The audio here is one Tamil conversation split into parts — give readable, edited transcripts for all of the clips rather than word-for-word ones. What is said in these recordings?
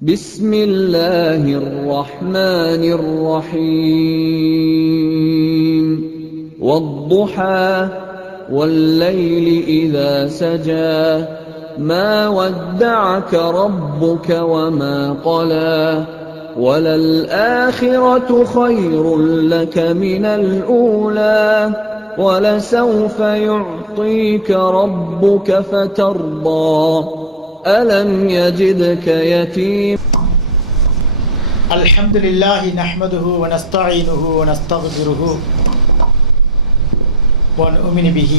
بسم الله الرحمن الرحيم والضحى والليل إذا سجى ما ودعك ربك وما قلى وللآخرة خير لك من الأولى ولسوف يعطيك ربك فترضى ألم يجدك يتيما الحمد لله نحمده ونستعينه ونستغفره ونؤمن به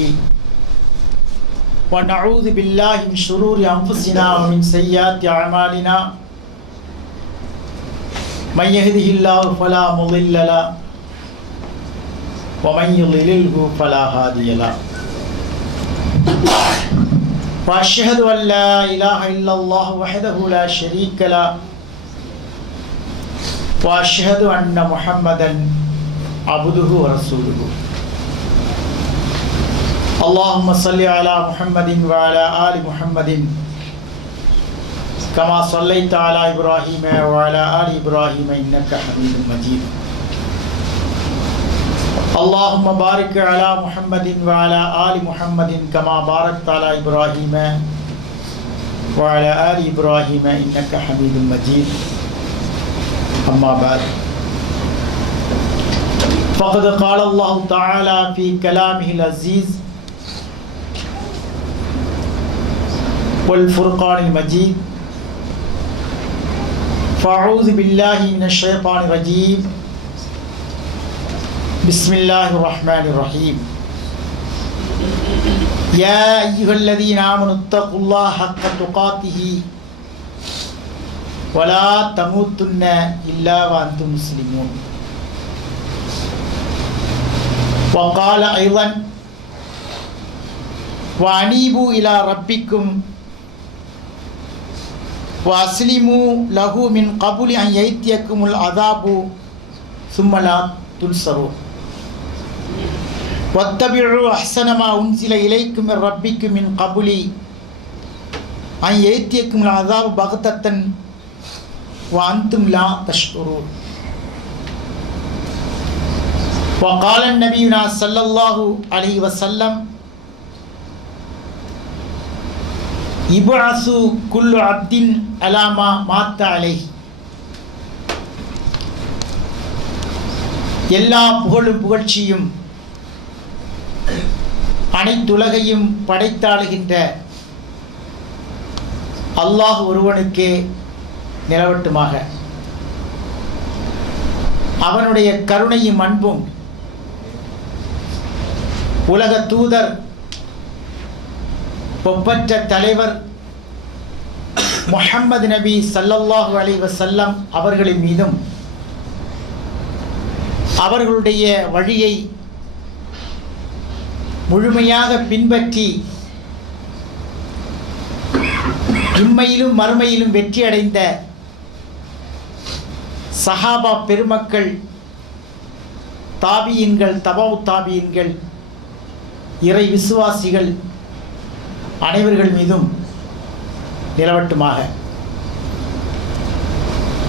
ونعوذ بالله من شرور أنفسنا ومن سيئات أعمالنا من يهده الله فلا مضل له ومن يضلله فلا هادي له وأشهد أن لا إله إلا الله وحده لا شريك له وأشهد أن محمدا عبده ورسوله اللهم صل على محمد وعلى آل محمد كما صليت على إبراهيم وعلى آل إبراهيم إنك حميد مجيد اللهم بارك على محمد وعلى آل محمد كما باركت على إبراهيم وعلى آل إبراهيم إنك حميد مجيد أما بعد فقد قال الله تعالى في كلامه العزيز والفرقان المجيد فأعوذ بالله من الشيطان الرجيم بسم الله الرحمن الرحيم يا أيها الذين آمنوا اتقوا الله حق تقاته ولا تموتن إلا وأنتم مسلمون وقال أيضا وأنيبوا إلى ربكم وأسلموا له من قبل أن يأتيكم العذاب ثم لا تنصرون واتبعوا أحسن ما أنزل إليكم من ربكم من قبل أن يأتيكم العذاب بغتة وأنتم لا تشعرون وقال النبي صلى الله عليه وسلم يبعث كل عبد على ما مات عليه எல்லா புகழும் புகழ்ச்சியும் அனைத்துலகையும் படைத்தாளுகின்ற அல்லாஹ் ஒருவனுக்கே நிலவட்டுமாக. அவனுடைய கருணையும் அன்பும் உலக தூதர் ஒப்பற்ற தலைவர் முஹம்மது நபி ஸல்லல்லாஹு அலைஹி வஸல்லம் அவர்களின் மீதும் அவர்களுடைய வழியை முழுமையாக பின்பற்றி இம்மையிலும் மறுமையிலும் வெற்றி அடைந்த சஹாபா பெருமக்கள், தாபியின்கள், தபவு தாபியின்கள், இறை விசுவாசிகள் அனைவர்கள் மீதும் நிலவட்டுமாக.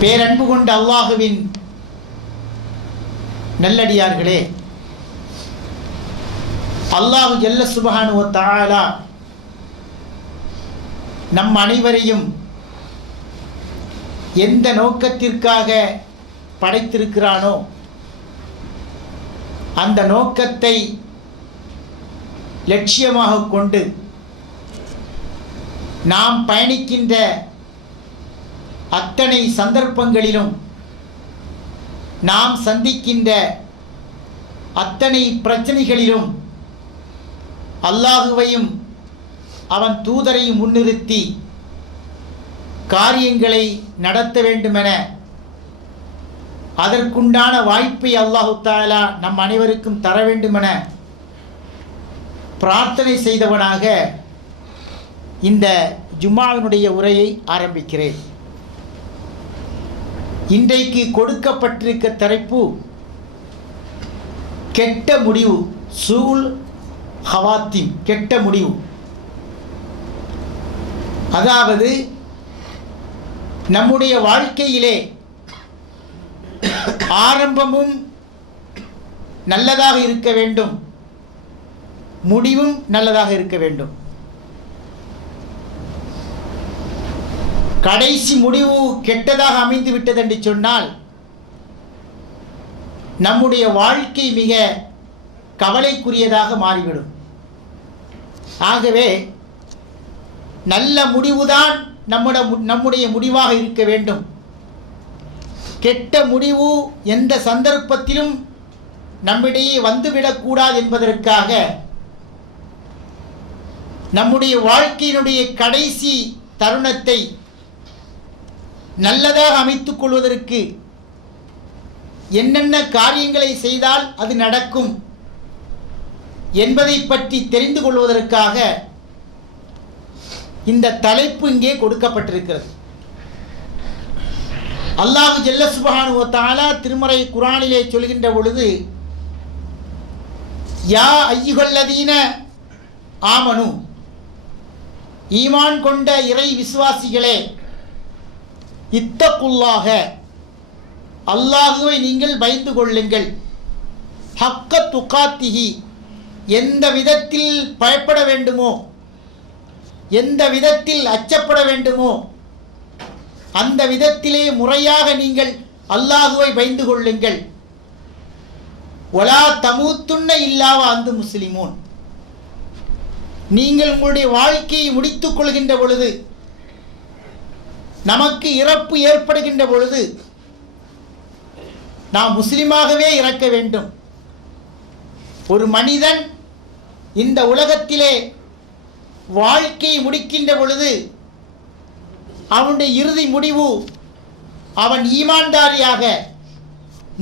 பேரன்பு கொண்ட அல்லாஹுவின் நல்லடியார்களே, அல்லாஹு ஜல்ல சுப்ஹானஹு வ தஆலா நம் அனைவரையும் எந்த நோக்கத்திற்காக படைத்திருக்கிறானோ அந்த நோக்கத்தை லட்சியமாக கொண்டு நாம் பயணிக்கின்ற அத்தனை சந்தர்ப்பங்களிலும் நாம் சந்திக்கின்ற அத்தனை பிரச்சனைகளிலும் அல்லாஹுவையும் அவன் தூதரையும் முன்னிறுத்தி காரியங்களை நடத்த வேண்டுமென அதற்குண்டான வாய்ப்பை அல்லாஹு தஆலா நம் அனைவருக்கும் தர வேண்டுமென பிரார்த்தனை செய்தவனாக இந்த ஜும்மாவினுடைய உரையை ஆரம்பிக்கிறேன். இன்றைக்கு கொடுக்கப்பட்டிருக்க தலைப்பு கெட்ட முடிவு, சூல் ஹவாத்திம், கெட்ட முடிவு. அதாவது நம்முடைய வாழ்க்கையிலே ஆரம்பமும் நல்லதாக இருக்க வேண்டும், முடிவும் நல்லதாக இருக்க வேண்டும். கடைசி முடிவு கெட்டதாக அமைந்து விட்டது என்று சொன்னால் நம்முடைய வாழ்க்கை மிக கவலைக்குரியதாக மாறிவிடும். ஆகவே நல்ல முடிவுதான் நம்முடைய முடிவாக இருக்க வேண்டும். கெட்ட முடிவு எந்த சந்தர்ப்பத்திலும் நம்மிடையே வந்துவிடக்கூடாது என்பதற்காக நம்முடைய வாழ்க்கையினுடைய கடைசி தருணத்தை நல்லதாக அமைத்துக் கொள்வதற்கு என்னென்ன காரியங்களை செய்தால் அது நடக்கும் என்பதை பற்றி தெரிந்து கொள்வதற்காக இந்த தலைப்பு இங்கே கொடுக்கப்பட்டிருக்கிறது. அல்லாஹ் ஜல்ல சுப்ஹானஹு வ தஆலா திருமறை குர்ஆனிலே சொல்கின்ற பொழுது, யா அய்யுஹல்லதீன ஆமனு, ஈமான் கொண்ட இறை விசுவாசிகளே, இத்தகுல்லாஹ, அல்லாஹுவை நீங்கள் பயந்து கொள்ளுங்கள், ஹக்க துகாத்திஹி, எந்த விதத்தில் பயப்பட வேண்டுமோ, எந்த விதத்தில் அச்சப்பட வேண்டுமோ அந்த விதத்திலே முறையாக நீங்கள் அல்லாஹுவை பயந்து கொள்ளுங்கள். வலா தமூத்துன்ன இல்லா வ அன்தும் முஸ்லிமூன், நீங்கள் உங்களுடைய வாழ்க்கையை முடித்துக் கொள்கின்ற பொழுது, நமக்கு இறப்பு ஏற்படுகின்ற பொழுது நாம் முஸ்லிமாகவே இறக்க வேண்டும். ஒரு மனிதன் இந்த உலகத்திலே வாழ்க்கையை முடிக்கின்ற பொழுது அவனுடைய இறுதி முடிவு அவன் ஈமான்தாரியாக,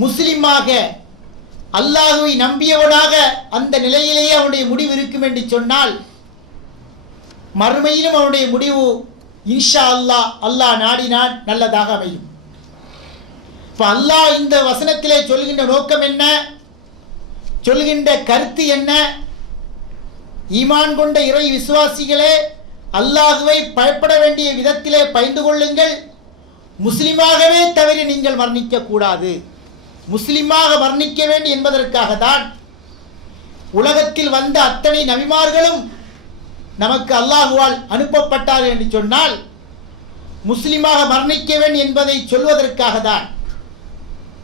முஸ்லிமாக, அல்லாஹுவை நம்பியவனாக அந்த நிலையிலேயே அவனுடைய முடிவு இருக்கும் என்று சொன்னால், மறுமையிலும் அவனுடைய முடிவு இன்ஷா அல்லாஹ், அல்லாஹ் நாடினான் நல்லதாக அமையும். இப்போ அல்லாஹ் இந்த வசனத்திலே சொல்கின்ற நோக்கம் என்ன, சொல்கின்ற கருத்து என்ன? ஈமான் கொண்ட இறை விசுவாசிகளே, அல்லாஹுவை பயப்பட வேண்டிய விதத்திலே பயந்து கொள்ளுங்கள், முஸ்லிமாகவே தவிர நீங்கள் மரணிக்க கூடாது. முஸ்லிமாக மரணிக்க வேண்டும் என்பதற்காக தான் உலகத்தில் வந்த அத்தனை நபிமார்களும் நமக்கு அல்லாஹுவால் அனுப்பப்பட்டார்கள் என்று சொன்னால் முஸ்லிமாக மரணிக்க வேண்டும் என்பதை சொல்வதற்காக தான்.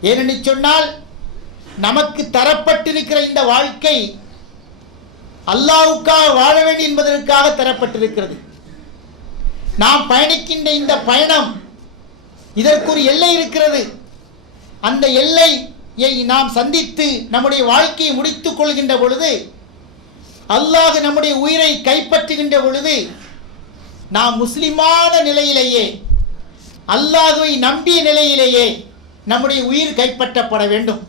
ஏனென்று சொன்னால் நமக்கு தரப்பட்டிருக்கிற இந்த வாழ்க்கை அல்லாஹ்வுக்காக வாழ வேண்டும் என்பதற்காக தரப்பட்டிருக்கிறது. நாம் பயணிக்கின்ற இந்த பயணம், இதற்கு ஒரு எல்லை இருக்கிறது. அந்த எல்லையை நாம் சந்தித்து நம்முடைய வாழ்க்கையை முடித்துக் கொள்கின்ற பொழுது, அல்லாஹ் நம்முடைய உயிரை கைப்பற்றுகின்ற பொழுது, நாம் முஸ்லிமான நிலையிலேயே, அல்லாஹ்வை நம்பிய நிலையிலேயே நம்முடைய உயிர் கைப்பற்றப்பட வேண்டும்.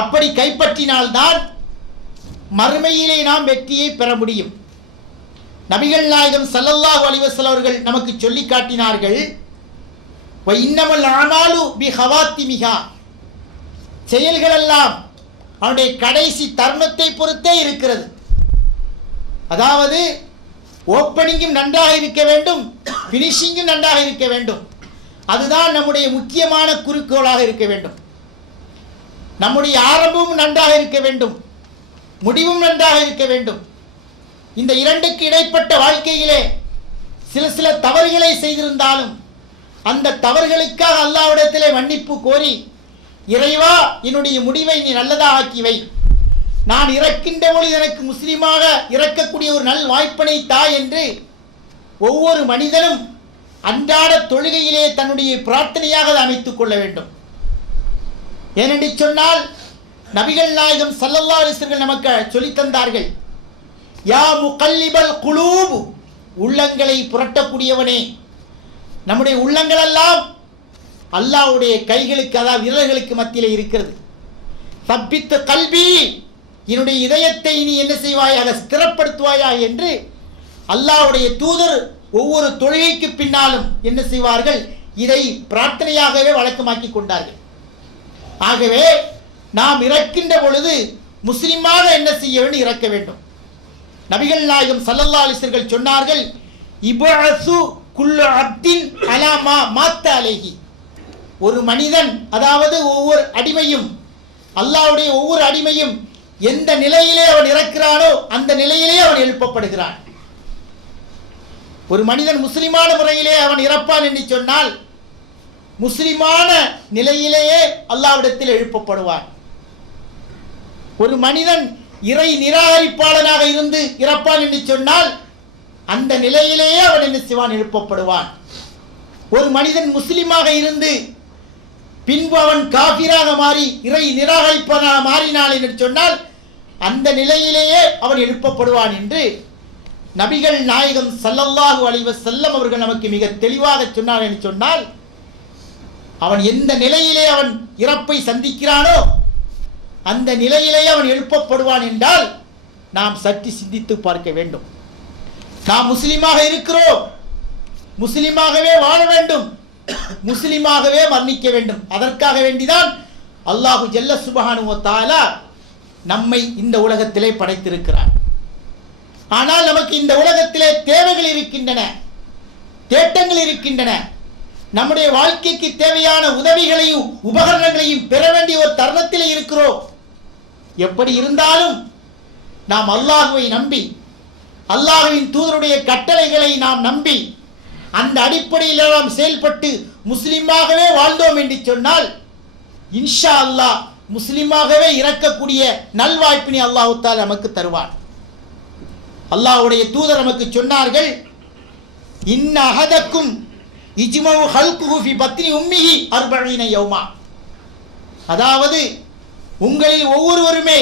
அப்படி கைப்பற்றினால்தான் மறுமையிலே நாம் வெற்றியை பெற முடியும். நபிகள் நாயகம் ஸல்லல்லாஹு அலைஹி வஸல்லம் அவர்கள் நமக்கு சொல்லி காட்டினார்கள், வ இன்னமல் அமாலு பி ஹவாத்திமிஹா, செயல்களெல்லாம் அவனுடைய கடைசி தருணத்தை பொறுத்தே இருக்கிறது. அதாவது ஓப்பனிங்கும் நன்றாக இருக்க வேண்டும், பினிஷிங்கும் நன்றாக இருக்க வேண்டும். அதுதான் நம்முடைய முக்கியமான குறிக்கோளாக இருக்க வேண்டும். நம்முடைய ஆரம்பமும் நன்றாக இருக்க வேண்டும், முடிவும் நன்றாக இருக்க வேண்டும். இந்த இரண்டுக்கு இடைப்பட்ட வாழ்க்கையிலே சில தவறுகளை செய்திருந்தாலும் அந்த தவறுகளுக்காக அல்லாஹ்விடத்திலே மன்னிப்பு கோரி, இறைவா என்னுடைய முடிவை நீ நல்லதாக ஆக்கிவை, நான் இறக்கின்ற பொழுது எனக்கு முஸ்லிமாக இறக்கக்கூடிய ஒரு நல் வாய்ப்பினை தா என்று ஒவ்வொரு மனிதனும் அன்றாட தொழுகையிலே தன்னுடைய பிரார்த்தனையாக அமைத்துக் கொள்ள வேண்டும். ஏனென்று சொன்னால் நபிகள் நாயகம் ஸல்லல்லாஹு அலைஹி வஸல்லம் நமக்கு சொல்லித் தந்தார்கள், யா முகல்லிபல் குலூப், உள்ளங்களை புரட்டக்கூடியவனே, நம்முடைய உள்ளங்களெல்லாம் அல்லாஹ்வுடைய கைகளுக்கு, அதாவது விரல்களுக்கு மத்தியிலே இருக்கிறது. சப்பித்து கல்வி, என்னுடைய இதயத்தை நீ என்ன செய்வாயாக, ஸ்திரப்படுத்துவாயா என்று அல்லாஹ்வுடைய தூதர் ஒவ்வொரு தொழுகைக்கு பின்னாலும் என்ன செய்வார்கள், இதை பிரார்த்தனையாகவே வழக்கமாக்கி கொண்டார்கள். ஆகவே நாம் இறக்கின்ற பொழுது முஸ்லிமாக என்ன செய்ய வேண்டும், இறக்க வேண்டும். நபிகள் நாயகம் ஸல்லல்லாஹு அலைஹி வஸல்லம் சொன்னார்கள், இப்அஸு குல்லு அப்தின் அலாமா மாத்த அலைஹி. ஒரு மனிதன், அதாவது ஒவ்வொரு அடிமையும், அல்லாஹ்வுடைய ஒவ்வொரு அடிமையும் எந்த நிலையிலே அவன் இறக்கிறானோ அந்த நிலையிலே அவன் எழுப்பப்படுகிறான். ஒரு மனிதன் முஸ்லிமான முறையிலே அவன் இறப்பான் என்று சொன்னால் முஸ்லிமான நிலையிலேயே அல்லாஹ்விடத்தில் எழுப்பப்படுவான். ஒரு மனிதன் இறை நிராகரிப்பாளனாக இருந்து இறப்பான் என்று சொன்னால் அந்த நிலையிலேயே அவன் என்ன செய்வான்? எழுப்பப்படுவான். ஒரு மனிதன் முஸ்லிமாக இருந்து பின்பு அவன் காபிராக மாறி இறை நிராகரிப்பனாக மாறினான் என்று சொன்னால் அந்த நிலையிலேயே அவன் எழுப்பப்படுவான் என்று நபிகள் நாயகம் ஸல்லல்லாஹு அலைஹி வஸல்லம் அவர்கள் நமக்கு மிக தெளிவாக சொன்னார் என்று சொன்னால், அவன் எந்த நிலையிலே அவன் இறப்பை சந்திக்கிறானோ அந்த நிலையிலேயே அவன் எழுப்பப்படுவான் என்றால் நாம் சற்று சிந்தித்து பார்க்க வேண்டும். நாம் முஸ்லிமாக இருக்கிறோம், முஸ்லிமாகவே வாழ வேண்டும், முஸ்லிமாகவே மரணிக்க வேண்டும். அதற்காக வேண்டிதான் அல்லாஹு ஜல்ல சுப்ஹானஹு வ தஆலா நம்மை இந்த உலகத்திலே படைத்திருக்கிறார். ஆனால் நமக்கு இந்த உலகத்திலே தேவைகள் இருக்கின்றன, தேட்டங்கள் இருக்கின்றன. நம்முடைய வாழ்க்கைக்கு தேவையான உதவிகளையும் உபகரணங்களையும் பெற வேண்டிய ஒரு தருணத்திலே இருக்கிறோம். எப்படி இருந்தாலும் நாம் அல்லாஹ்வை நம்பி, அல்லாஹ்வின் தூதருடைய கட்டளைகளை நாம் நம்பி அந்த அடிப்படையில் நாம் செயல்பட்டு முஸ்லிமாகவே வாழ்ந்தோம் என்று சொன்னால் இன்ஷா அல்லாஹ் முஸ்லிமாகவே இறக்கக்கூடிய நல்வாய்ப்பினை அல்லாஹ் தஆலா நமக்கு தருவான். அல்லாஹ்வுடைய தூதர் நமக்கு சொன்னார்கள், இன்ன அஹதக்கும் இஜ்மஉ ஹல்குஹு ஃபி பத்னி உம்மிஹி 40 யௌமா. அதாவது உங்களில் ஒவ்வொருவருமே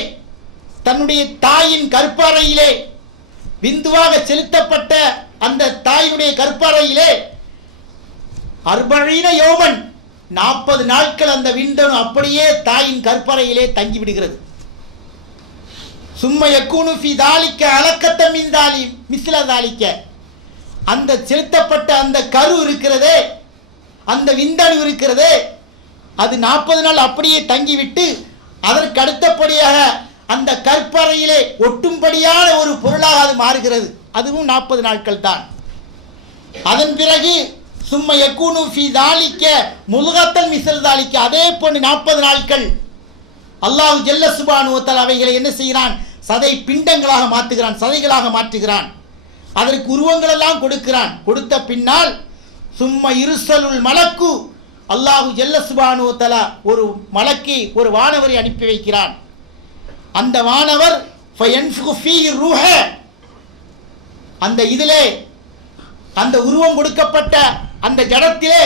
தன்னுடைய தாயின் கற்பறையிலே விந்துவாக செலுத்தப்பட்ட அந்த தாயினுடைய கற்பறையிலே 40 யௌமன் 40 நாட்கள் அந்த விந்தணு அப்படியே தாயின் கற்பறையிலே தங்கிவிடுகிறது. சும்ம யக்கூனு ஃபி தாலிக அலக்கத்த மின் தாலி மிஸ்ல தாலிக. அந்த செலுத்தப்பட்ட அந்த கரு இருக்கிறதே, அந்த விந்தணு இருக்கிறதே, அது 40 நாள் அப்படியே தங்கிவிட்டு அதற்கு அடுத்தபடியாக அந்த கற்பறையிலே ஒட்டும்படியான ஒரு பொருளாக அது மாறுகிறது. அதுவும் 40 நாட்கள் தான். அதன் பிறகு சும்ம யக்கூனு ஃபி தாலிக முல்கத்தன் மிஸ்ல் தாலிக. அதே போன்று 40 நாட்கள் அல்லாஹ் ஜல்ல சுப்ஹானஹு வ தஆலா அவைகளை என்ன செய்கிறான்? சதை பிண்டங்களாக மாற்றுகிறான், சதைகளாக மாற்றுகிறான். அதற்கு உருவங்கள் எல்லாம் கொடுக்கிறான். கொடுத்த பின்னால் சும்ம இருசலுல் மலக்கு, அல்லாஹ் ஜல்ல சுப்ஹானஹு வ தஆலா ஒரு மலக்கை, ஒரு வானவரை அனுப்பி வைக்கிறான். அந்த வானவர் ஃபயன்ஃபுகு ஃபீஹி ரூஹ, அந்த இதிலே அந்த உருவம் கொடுக்கப்பட்ட அந்த ஜடத்திலே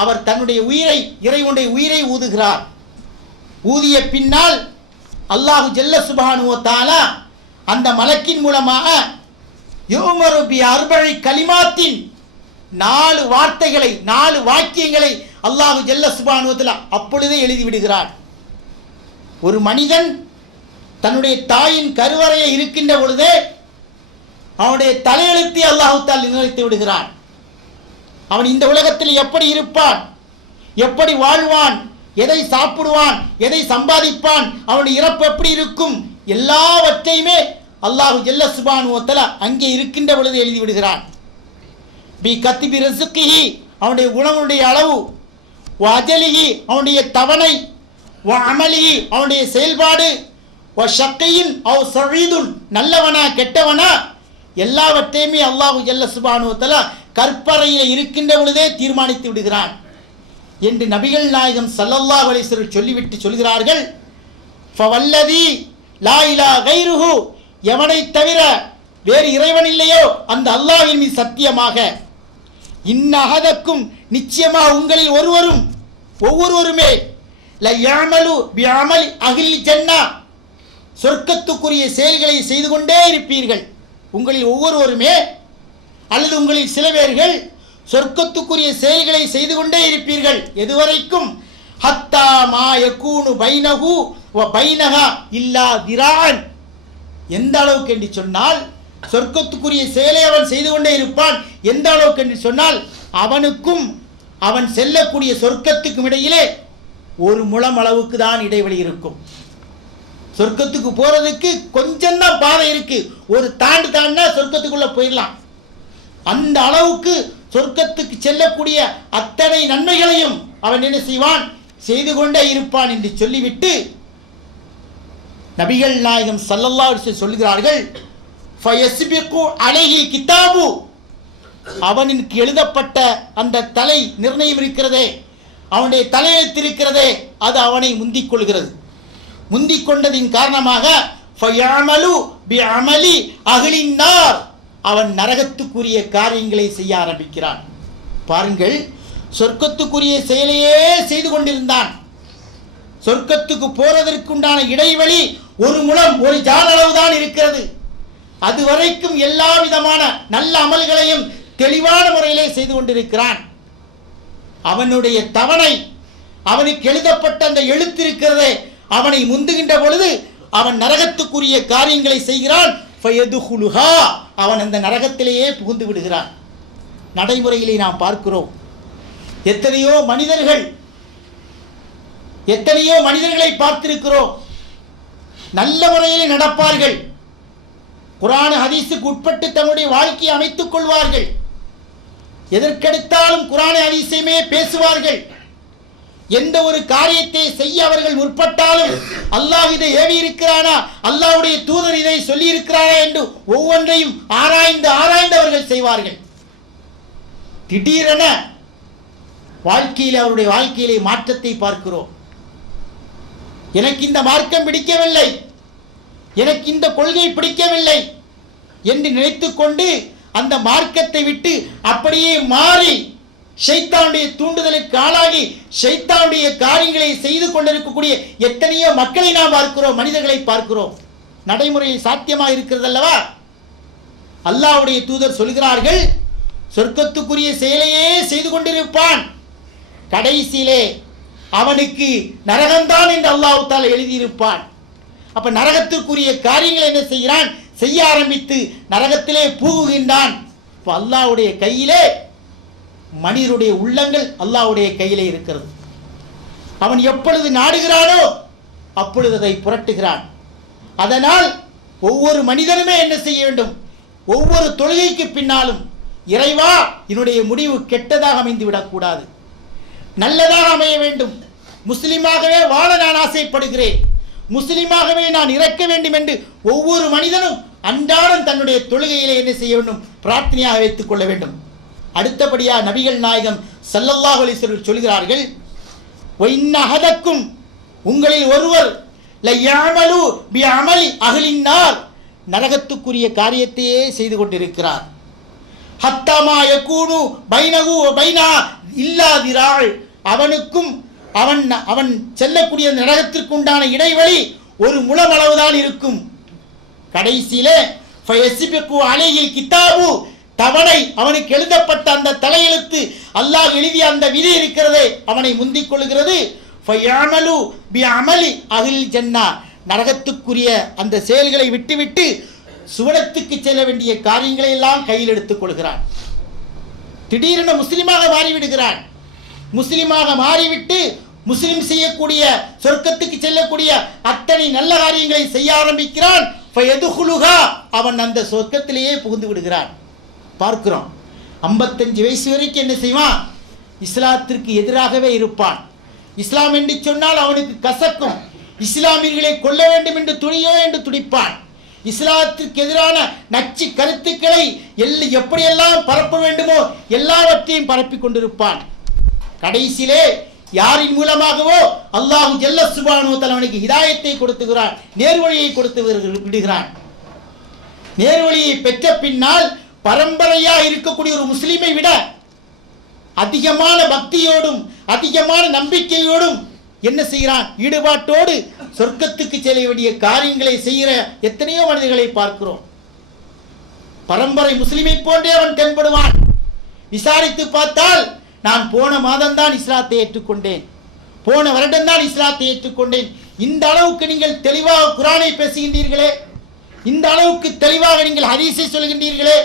அவர் தன்னுடைய உயிரை, இறைவனுடைய உயிரை ஊதுகிறார். ஊதிய பின்னால் அல்லாஹு ஜல்ல சுப்ஹானஹு வ தஆலா அந்த மலக்கின் மூலமாக யுமரு பி 40 கலிமாத்தின் 4 வார்த்தைகளை, 4 வாக்கியங்களை அல்லாஹு ஜல்ல சுப்ஹானஹு வ தஆலா அப்பொழுதே எழுதி விடுகிறார். ஒரு மனிதன் தன்னுடைய தாயின் கருவறையை இருக்கின்ற பொழுதே அவனுடைய தலையெழுத்தை அல்லாஹ் தஆலா நிர்ணயித்து விடுகிறான். அவன் இந்த உலகத்தில் எப்படி இருப்பான், எப்படி வாழ்வான், எதை சாப்பிடுவான், எதை சம்பாதிப்பான், அவனுடைய இறப்பு எப்படி இருக்கும், எல்லாவற்றையுமே அல்லாஹ் ஜல்ல சுப்ஹானஹு வ தஆலா அங்கே இருக்கின்ற பொழுது எழுதி விடுகிறான். பி கத்திபி ரிஸ்கிஹி, அவனுடைய உணவுடைய அளவு, வ அஜலிஹி, அவனுடைய தவணை, வ அமலிஹி, அவனுடைய செயல்பாடு, வ ஷக்கியின் அவ் சஈதுன், நல்லவனா கெட்டவனா, எல்லாவற்றையுமே அல்லாஹ் ஜல்ல சுப்ஹானஹு வ தஆலா கற்பறையில் இருக்கின்ற பொழுதே தீர்மானித்து விடுகிறான் என்று நபிகள் நாயகம் ஸல்லல்லாஹு அலைஹி வஸல்லம் சொல்லிவிட்டு சொல்கிறார்கள், ஃபவல்லதி லா இலாஹ கைருஹு, எவனை தவிர வேறு இறைவன் இல்லையோ அந்த அல்லாஹ்வின் மீது சத்தியமாக, இன்ன அஹதக்கும், நிச்சயமாக உங்களில் ஒவ்வொருவருமே ல யஅமலு பி அமலி அஹ்லி ஜன்னா, சொர்க்கத்துக்குரிய செயல்களை செய்து கொண்டே இருப்பீர்கள். உங்களில் ஒவ்வொருவருமே அல்லது உங்களில் சில பேர்கள் சொர்க்கத்துக்குரிய செயல்களை செய்து கொண்டே இருப்பீர்கள். எதுவரைக்கும்? ஹத்தா மா யகூனு பைனஹு வ பைனஹா இல்லா திரான். எந்த அளவுக்கு என்று சொன்னால் சொர்க்கத்துக்குரிய செயலை அவன் செய்து கொண்டே இருப்பான். எந்த அளவுக்கு என்று சொன்னால் அவனுக்கும் அவன் செல்லக்கூடிய சொர்க்கத்துக்கும் இடையிலே ஒரு முழம் அளவுக்கு தான் இடைவெளி இருக்கும். சொர்க்கத்துக்கு போறதுக்கு கொஞ்சம் தான் பாதை இருக்கு, ஒரு தாண்டினா சொர்க்கத்துக்குள்ள போயிடலாம். அந்த அளவுக்கு சொர்க்கத்துக்கு செல்லக்கூடிய அத்தனை நன்மைகளையும் அவன் என்ன செய்வான், செய்து கொண்டே இருப்பான் என்று சொல்லிவிட்டு நபிகள் நாயகம் ஸல்லல்லாஹு அலைஹி வஸல்லம் சொல்கிறார்கள், ஃபயஸ்பிகு அலைஹி கிதாபு, அவனுக்கு எழுதப்பட்ட அந்த தலை நிர்ணயம் இருக்கிறதே, அவனுடைய தலையெழுத்து இருக்கிறதே, அது அவனை முந்திக் கொள்கிறது. முந்திக் கொண்டதின் காரணமாக ஃபயஅமலு பிஅமலி அஹ்லின் நார், அவன் நரகத்துக்குரிய காரியங்களை செய்ய ஆரம்பிக்கிறான். பாருங்கள், சொர்க்கத்துக்குரிய செயலையே செய்து கொண்டிருந்தான். சொர்க்கத்துக்கு போறதற்குண்டான இடைவெளி ஒரு முழம், ஒரு ஜான் அளவுதான் இருக்கிறது. அதுவரைக்கும் எல்லா விதமான நல்ல அமல்களையும் தெளிவான முறையிலே செய்து கொண்டிருக்கிறான். அவனுடைய தவணை, அவனுக்கு எழுதப்பட்ட அந்த எழுத்து இருக்கிறதே, அவனை முந்துகின்ற பொழுது அவன் நரகத்துக்குரிய காரியங்களை செய்கிறான். அவன் அந்த நரகத்திலேயே புகுந்து விடுகிறான். நடைமுறையிலே நாம் பார்க்கிறோம், எத்தனையோ மனிதர்களை பார்த்திருக்கிறோம். நல்ல முறையிலே நடப்பார்கள், குர்ஆன் ஹதீஸுக்கு உட்பட்டு தன்னுடைய வாழ்க்கையை அமைத்துக் கொள்வார்கள், எதற்கெடுத்தாலும் குர்ஆன் ஹதீஸையுமே பேசுவார்கள். எந்த ஒரு காரியத்தை செய்ய அவர்கள் முற்பட்டாலும் அல்லாஹ் இதை ஏவி இருக்கிறானா, அல்லாஹ்வுடைய தூதர் இதை சொல்லி இருக்கிறாரா என்று ஒவ்வொன்றையும் ஆராய்ந்து அவர்கள் செய்வார்கள். திடீரென அவருடைய வாழ்க்கையிலே மாற்றத்தை பார்க்கிறோம். எனக்கு இந்த மார்க்கம் பிடிக்கவில்லை, எனக்கு இந்த கொள்கை பிடிக்கவில்லை என்று நினைத்துக்கொண்டு அந்த மார்க்கத்தை விட்டு அப்படியே மாறி ஷைத்தானுடைய தூண்டுதலுக்கு ஆளாகி ஷைத்தானுடைய காரியங்களை செய்து கொண்டிருக்கக்கூடிய எத்தனையோ மக்களை நாம் பார்க்கிறோம், மனிதர்களை பார்க்கிறோம். நடைமுறையில் சாத்தியமாக இருக்கிறது அல்லவா? அல்லாஹ்வுடைய தூதர் சொல்கிறார்கள், சொர்க்கத்துக்குரிய செயலையே செய்து கொண்டிருப்பான், கடைசியிலே அவனுக்கு நரகம்தான் என்று அல்லாஹ் தஆலா எழுதியிருப்பான். அப்ப நரகத்திற்குரிய காரியங்களை என்ன செய்கிறான், செய்ய ஆரம்பித்து நரகத்திலே பூகுகின்றான். அல்லாஹ்வுடைய கையிலே, மனிதருடைய உள்ளங்கள் அல்லாஹ்வுடைய கையிலே இருக்கிறது. அவன் எப்பொழுது நாடுகிறானோ அப்பொழுது அதை புரட்டுகிறான். அதனால் ஒவ்வொரு மனிதனுமே என்ன செய்ய வேண்டும், ஒவ்வொரு தொழுகைக்கு பின்னாலும் இறைவா என்னுடைய முடிவு கெட்டதாக அமைந்து விடக்கூடாது, நல்லதாக அமைய வேண்டும், முஸ்லிமாகவே வாழ நான் ஆசைப்படுகிறேன், முஸ்லிமாகவே நான் இறக்க வேண்டும் என்று ஒவ்வொரு மனிதனும் அன்றாடம் தன்னுடைய தொழுகையிலே என்ன செய்ய வேண்டும், பிரார்த்தனையாக வைத்துக் கொள்ள வேண்டும். அடுத்தபடியாக நபிகள் நாயகம் ஸல்லல்லாஹு அலைஹி வஸல்லம் சொல்கிறார்கள், வஇன்ன அஹதக்கும், உங்களில் ஒருவர் லயஅமலு பிஅமலி அஹ்லின் நார், நரகத்துக்குரிய காரியத்தையே செய்து கொண்டிருக்கிறார். ஹத்தமா யகூனு பைனஹு வ பைனா இல்லா திராள், அவனுக்கும் அவன் செல்லக்கூடிய நரகத்திற்கு உண்டான இடைவெளி ஒரு முழம் அளவுதான் இருக்கும். கடைசியிலே ஃபயஸ்பிகு அலைஹில் கிதாபு, தவணை, அவனுக்கு எழுதப்பட்ட அந்த தலையெழுத்து, அல்லாஹ் எழுதிய அந்த விதி இருக்கிறதே, அவனை முந்திக் கொள்கிறது. ஃபயஅமலு பிஅமலி அஹ்லில் ஜன்னா, நரகத்துக்குரிய அந்த செயல்களை விட்டுவிட்டு சுவனத்துக்கு செல்ல வேண்டிய காரியங்களை எல்லாம் கையில் எடுத்துக் கொள்கிறான். திடீரென முஸ்லிமாக மாறிவிடுகிறான். முஸ்லிமாக மாறிவிட்டு முஸ்லிம் செய்யக்கூடிய, சொர்க்கத்துக்கு செல்லக்கூடிய அத்தனை நல்ல காரியங்களை செய்ய ஆரம்பிக்கிறான். ஃபயதுகுலுஹா, அவன் அந்த சொர்க்கத்திலேயே புகுந்து விடுகிறான். பார்க்கிறோம், 55 வயசு வரைக்கும் என்ன செய்வான், இஸ்லாத்திற்கு எதிராகவே இருப்பான். இஸ்லாம் என்று சொன்னால் அவனுக்கு கசக்கும், இஸ்லாமியர்களை கொல்ல வேண்டும் என்று துணியோ என்று துடிப்பான். இஸ்லாத்திற்கு எதிரான நச்சு கருத்துக்களை எப்படியெல்லாம் பரப்ப வேண்டுமோ எல்லாவற்றையும் பரப்பிக் கொண்டிருப்பான். கடைசியிலே யாரின் மூலமாகவோ அல்லாஹ் ஜல்ல சுப்ஹானஹு வ தஆலா அவனுக்கு ஹிதாயத்தை கொடுத்துகிறான், நேர்வழியை கொடுத்து விடுகிறான். நேர்வழியை பெற்ற பின்னால் பரம்பரையா இருக்கக்கூடிய ஒரு முஸ்லிமை விட அதிகமான பக்தியோடும் அதிகமான நம்பிக்கையோடும் என்ன செய்கிறான், ஈடுபாட்டோடு சொர்க்கத்துக்கு செல்ல வேண்டிய காரியங்களை செய்கிற எத்தனையோ மனிதர்களை பார்க்கிறோம். பரம்பரை முஸ்லிமை போன்றே அவன் தென்படுவான். விசாரித்து பார்த்தால், நான் போன மாதம் தான் இஸ்லாத்தை ஏற்றுக்கொண்டேன், போன வருடம் தான் இஸ்லாத்தை ஏற்றுக்கொண்டேன், இந்த அளவுக்கு நீங்கள் தெளிவாக குர்ஆனை பேசுகின்றீர்களே, இந்த அளவுக்கு தெளிவாக நீங்கள் ஹதீஸை சொல்கின்றீர்களே,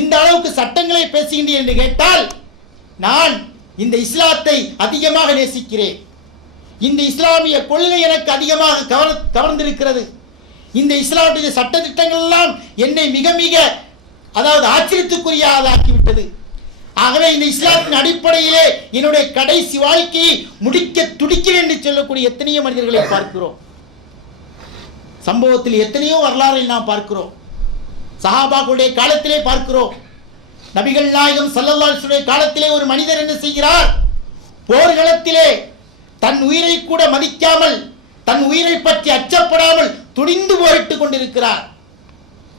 இந்த அளவுக்கு சட்டங்களை பேசுகின்றீர்கள் என்று கேட்டால், நான் இந்த இஸ்லாத்தை அதிகமாக நேசிக்கிறேன், இந்த இஸ்லாமிய கொள்கை எனக்கு அதிகமாக கவர்ந்திருக்கிறது, இந்த இஸ்லாமுடைய சட்ட திட்டங்கள் எல்லாம் என்னை மிக மிக ஆச்சரியத்துக்குரிய ஆளாக்கிவிட்டது, ஆகவே இந்த இஸ்லாத்தின் அடிப்படையிலே என்னுடைய கடைசி வாழ்க்கையை முடிக்க துடிக்கிறேன் என்று சொல்லக்கூடிய எத்தனையோ மனிதர்களை பார்க்கிறோம். சம்பவத்தில் எத்தனையோ வரலாறை நாம் பார்க்கிறோம். சஹாபாக்களுடைய காலத்திலே பார்க்கிறோம். நபிகள் நாயகம் ஸல்லல்லாஹு அலைஹி வஸல்லம் காலத்திலே ஒரு மனிதர் என்ன செய்கிறார்? போர்க்களத்திலே தன் உயிரை கூட மதிக்காமல், தன் உயிரை பற்றி அச்சப்படாமல் துணிந்து போரிட்டுக் கொண்டிருக்கிறார்.